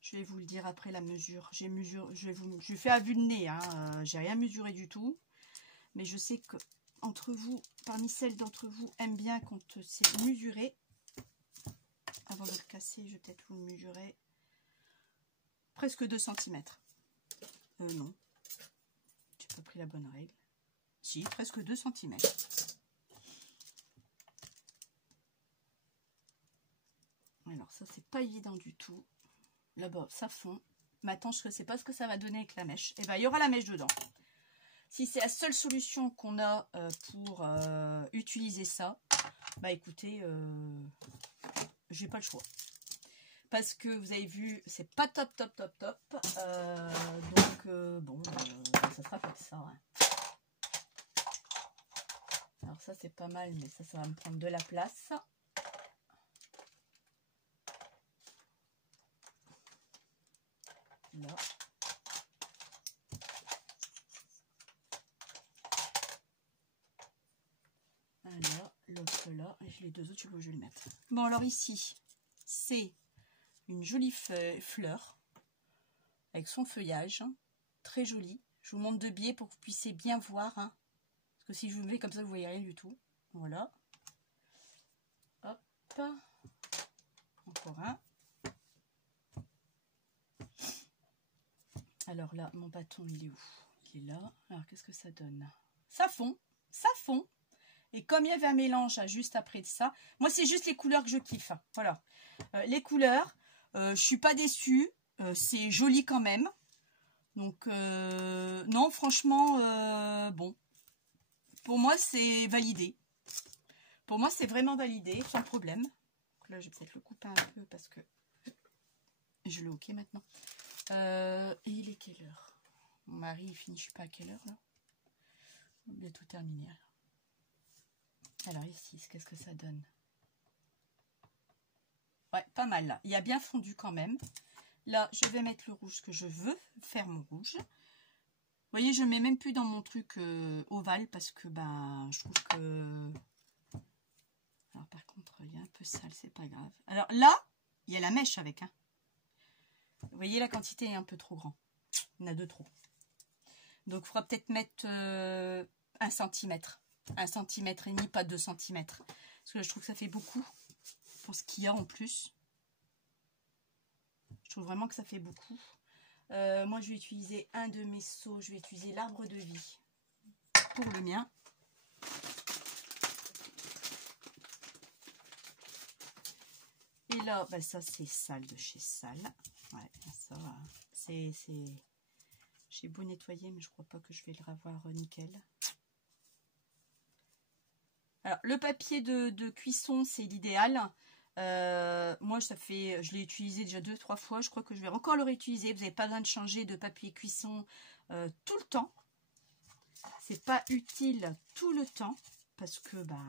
Je vais vous le dire après la mesure. Je fais à vue de nez. Hein. J'ai rien mesuré du tout. Mais je sais que entre vous, parmi celles d'entre vous, aiment bien quand c'est mesuré. Avant de le casser, je vais peut-être vous le mesurer. Presque 2 cm. Non. J'ai pas pris la bonne règle. Si, presque 2 cm. Alors ça, c'est pas évident du tout. Là-bas, ça fond. Maintenant, je ne sais pas ce que ça va donner avec la mèche. Et bien, il y aura la mèche dedans. Si c'est la seule solution qu'on a pour utiliser ça, bah écoutez, j'ai pas le choix. Parce que vous avez vu, c'est pas top. Donc, bon, ça sera comme ça. Hein. Alors ça, c'est pas mal, mais ça va me prendre de la place. Là. Voilà, l'autre là. Et les deux autres, je vais le mettre. Bon, alors ici, c'est une jolie fleur avec son feuillage. Hein, très joli. Je vous montre de biais pour que vous puissiez bien voir. Hein, parce que si je vous le mets comme ça, vous ne voyez rien du tout. Voilà. Hop. Encore un. Alors là, mon bâton, il est où? Il est là. Alors, qu'est-ce que ça donne? Ça fond. Ça fond. Et comme il y avait un mélange juste après de ça, moi, c'est juste les couleurs que je kiffe. Voilà. Les couleurs, je suis pas déçue. C'est joli quand même. Donc, non, franchement, bon. Pour moi, c'est validé. Pour moi, c'est vraiment validé, sans problème. Donc là, je vais peut-être le couper un peu parce que je l'ai ok maintenant. Et il est quelle heure? Mon mari, il finit, je sais pas à quelle heure là. Bientôt terminé. Alors ici, qu'est-ce que ça donne? Ouais, pas mal là. Il a bien fondu quand même. Là, je vais mettre le rouge que je veux faire mon rouge. Vous voyez, je ne mets même plus dans mon truc ovale parce que ben, je trouve que... Alors par contre, il est un peu sale, c'est pas grave. Alors là, il y a la mèche avec. Hein. Vous voyez, la quantité est un peu trop grande. Il y en a 2 trop. Donc, il faudra peut-être mettre 1 cm. 1 cm et demi, pas 2 cm. Parce que là, je trouve que ça fait beaucoup pour ce qu'il y a en plus. Je trouve vraiment que ça fait beaucoup. Moi, je vais utiliser un de mes seaux. Je vais utiliser l'arbre de vie pour le mien. Et là, bah, ça, c'est Salle de chez Salle. Ouais, ça, c'est... J'ai beau nettoyer, mais je crois pas que je vais le revoir nickel. Alors, le papier de cuisson, c'est l'idéal. Moi, je l'ai utilisé déjà 2-3 fois. Je crois que je vais encore le réutiliser. Vous n'avez pas besoin de changer de papier cuisson tout le temps. C'est pas utile tout le temps parce que bah,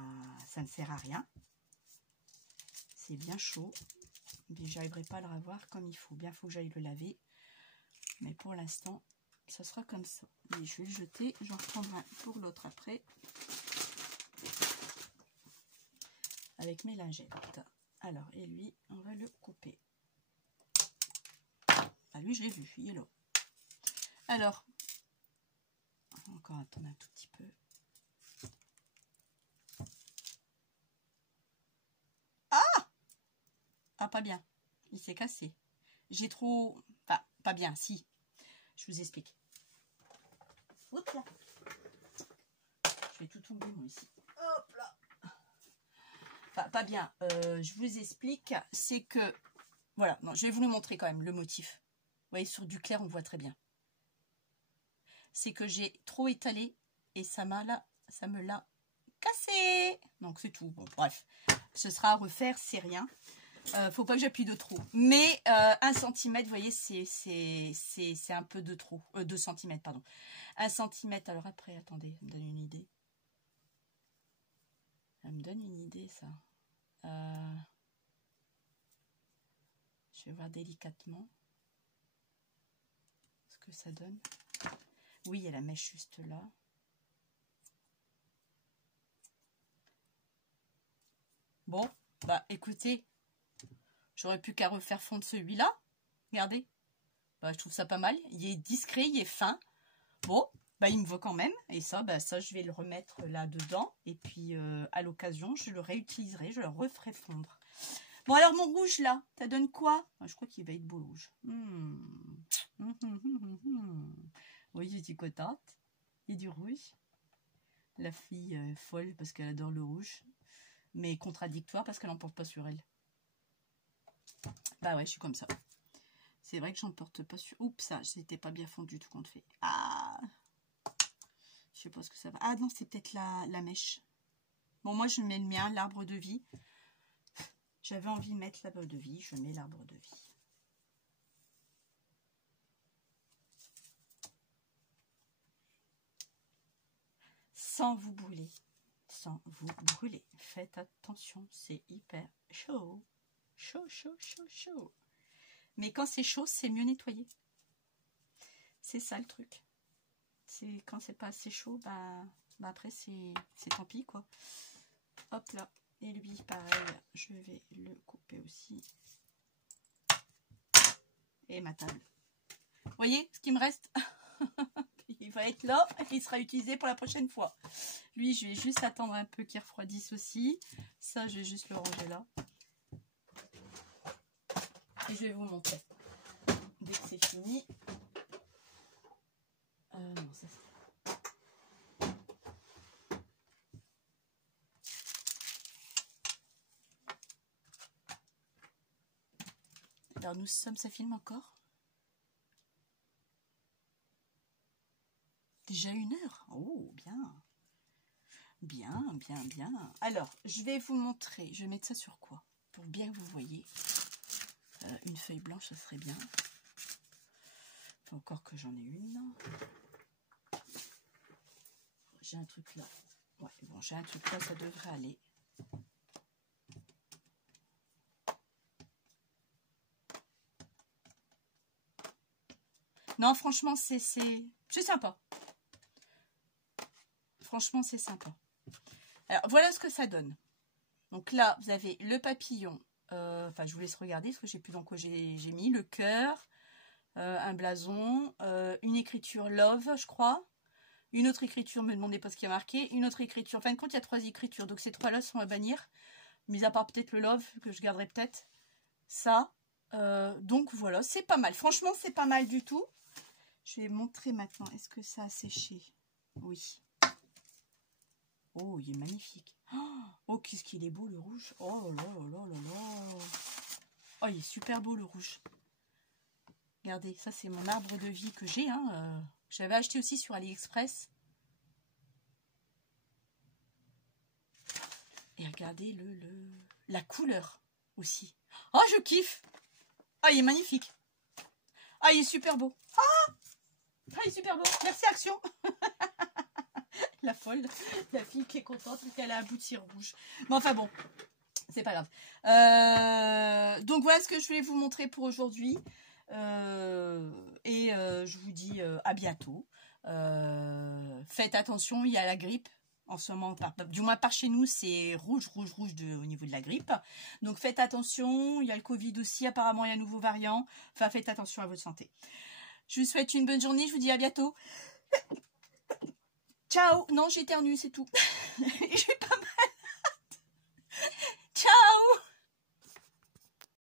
ça ne sert à rien. C'est bien chaud. Mais j'arriverai pas à le revoir comme il faut. Bien, il faut que j'aille le laver. Mais pour l'instant, ça sera comme ça. Et je vais le jeter. J'en reprendrai un pour l'autre après. Avec mes lingettes. Alors, et lui, on va le couper. Ah, lui, je l'ai vu, il est là. Alors, on va encore attendre un tout petit peu. Ah! Ah, pas bien. Il s'est cassé. J'ai trop... Enfin, pas bien, si. Je vous explique. Hop là. Je vais tout tomber, moi, ici. Hop là. Enfin, pas bien. Je vous explique. C'est que... Voilà. Non, je vais vous le montrer quand même, le motif. Vous voyez, sur du clair, on voit très bien. C'est que j'ai trop étalé et ça me l'a cassé. Donc, c'est tout. Bon, bref. Ce sera à refaire, c'est rien. Faut pas que j'appuie de trop. Mais 1 cm, vous voyez, c'est un peu de trop. 2 cm, pardon. 1 cm. Alors après, attendez, ça me donne une idée. Ça me donne une idée, ça. Je vais voir délicatement ce que ça donne. Oui, il y a la mèche juste là. Bon, bah écoutez, j'aurais plus qu'à refaire fondre celui-là. Regardez. Bah, je trouve ça pas mal. Il est discret, il est fin. Bon, bah il me vaut quand même. Et ça, bah ça, je vais le remettre là-dedans. Et puis, à l'occasion, je le réutiliserai. Je le referai fondre. Bon, alors, mon rouge, là, ça donne quoi? Je crois qu'il va être beau, le rouge. Oui, je suis contente. Il y a du rouge. La fille folle parce qu'elle adore le rouge. Mais contradictoire parce qu'elle n'en porte pas sur elle. Bah ouais, je suis comme ça. C'est vrai que j'en porte pas sur... Oups, ça, c'était pas bien fondu tout compte fait. Ah! Je sais pas ce que ça va. Ah non, c'est peut-être la mèche. Bon, moi, je mets le mien, l'arbre de vie. J'avais envie de mettre l'arbre de vie. Je mets l'arbre de vie. Sans vous brûler. Sans vous brûler. Faites attention, c'est hyper chaud. Chaud, chaud, chaud, chaud. Mais quand c'est chaud, c'est mieux nettoyer. C'est ça le truc. C'est quand c'est pas assez chaud, bah après c'est tant pis quoi. Hop là. Et lui, pareil, je vais le couper aussi. Et ma table. Vous voyez ce qui me reste? Il va être là et il sera utilisé pour la prochaine fois. Lui, je vais juste attendre un peu qu'il refroidisse aussi. Ça, je vais juste le ranger là. Et je vais vous montrer. Dès que c'est fini. Non, ça c'est... Alors nous sommes, ça filme encore? Déjà 1 heure? Oh, bien. Bien, bien, bien. Alors, je vais vous montrer. Je vais mettre ça sur quoi? Pour bien que vous voyez. Une feuille blanche, ça serait bien. Faut encore que j'en ai une. J'ai un truc là. Ouais, bon, j'ai un truc là, ça devrait aller. Non, franchement, c'est sympa. Franchement, c'est sympa. Alors, voilà ce que ça donne. Donc là, vous avez le papillon Enfin, je vous laisse regarder parce que je sais plus dans quoi j'ai mis. Le cœur, un blason, une écriture love, je crois. Une autre écriture, me demandez pas ce qu'il y a marqué. Une autre écriture. En fin de compte, il y a 3 écritures. Donc, ces 3-là sont à bannir. Mis à part peut-être le love, que je garderai peut-être. Ça. Donc, voilà. C'est pas mal. Franchement, c'est pas mal du tout. Je vais montrer maintenant. Est-ce que ça a séché? Oui. Oh, il est magnifique. Oh, qu'est-ce qu'il est beau, le rouge. Oh là là là là là. Oh, il est super beau, le rouge. Regardez, ça, c'est mon arbre de vie que j'ai, hein. J'avais acheté aussi sur AliExpress. Et regardez la couleur aussi. Oh, je kiffe. Ah, il est magnifique. Ah, il est super beau. Ah, il est super beau. Merci, Action. La folle. La fille qui est contente qu'elle a un bout de cire rouge. Mais enfin bon, c'est pas grave. Donc voilà ce que je voulais vous montrer pour aujourd'hui. Je vous dis à bientôt. Faites attention, il y a la grippe en ce moment, du moins par chez nous, c'est rouge au niveau de la grippe. Donc faites attention, il y a le Covid aussi, apparemment il y a un nouveau variant. Enfin, faites attention à votre santé. Je vous souhaite une bonne journée, je vous dis à bientôt. Ciao. Non, j'éternue, c'est tout. Je vais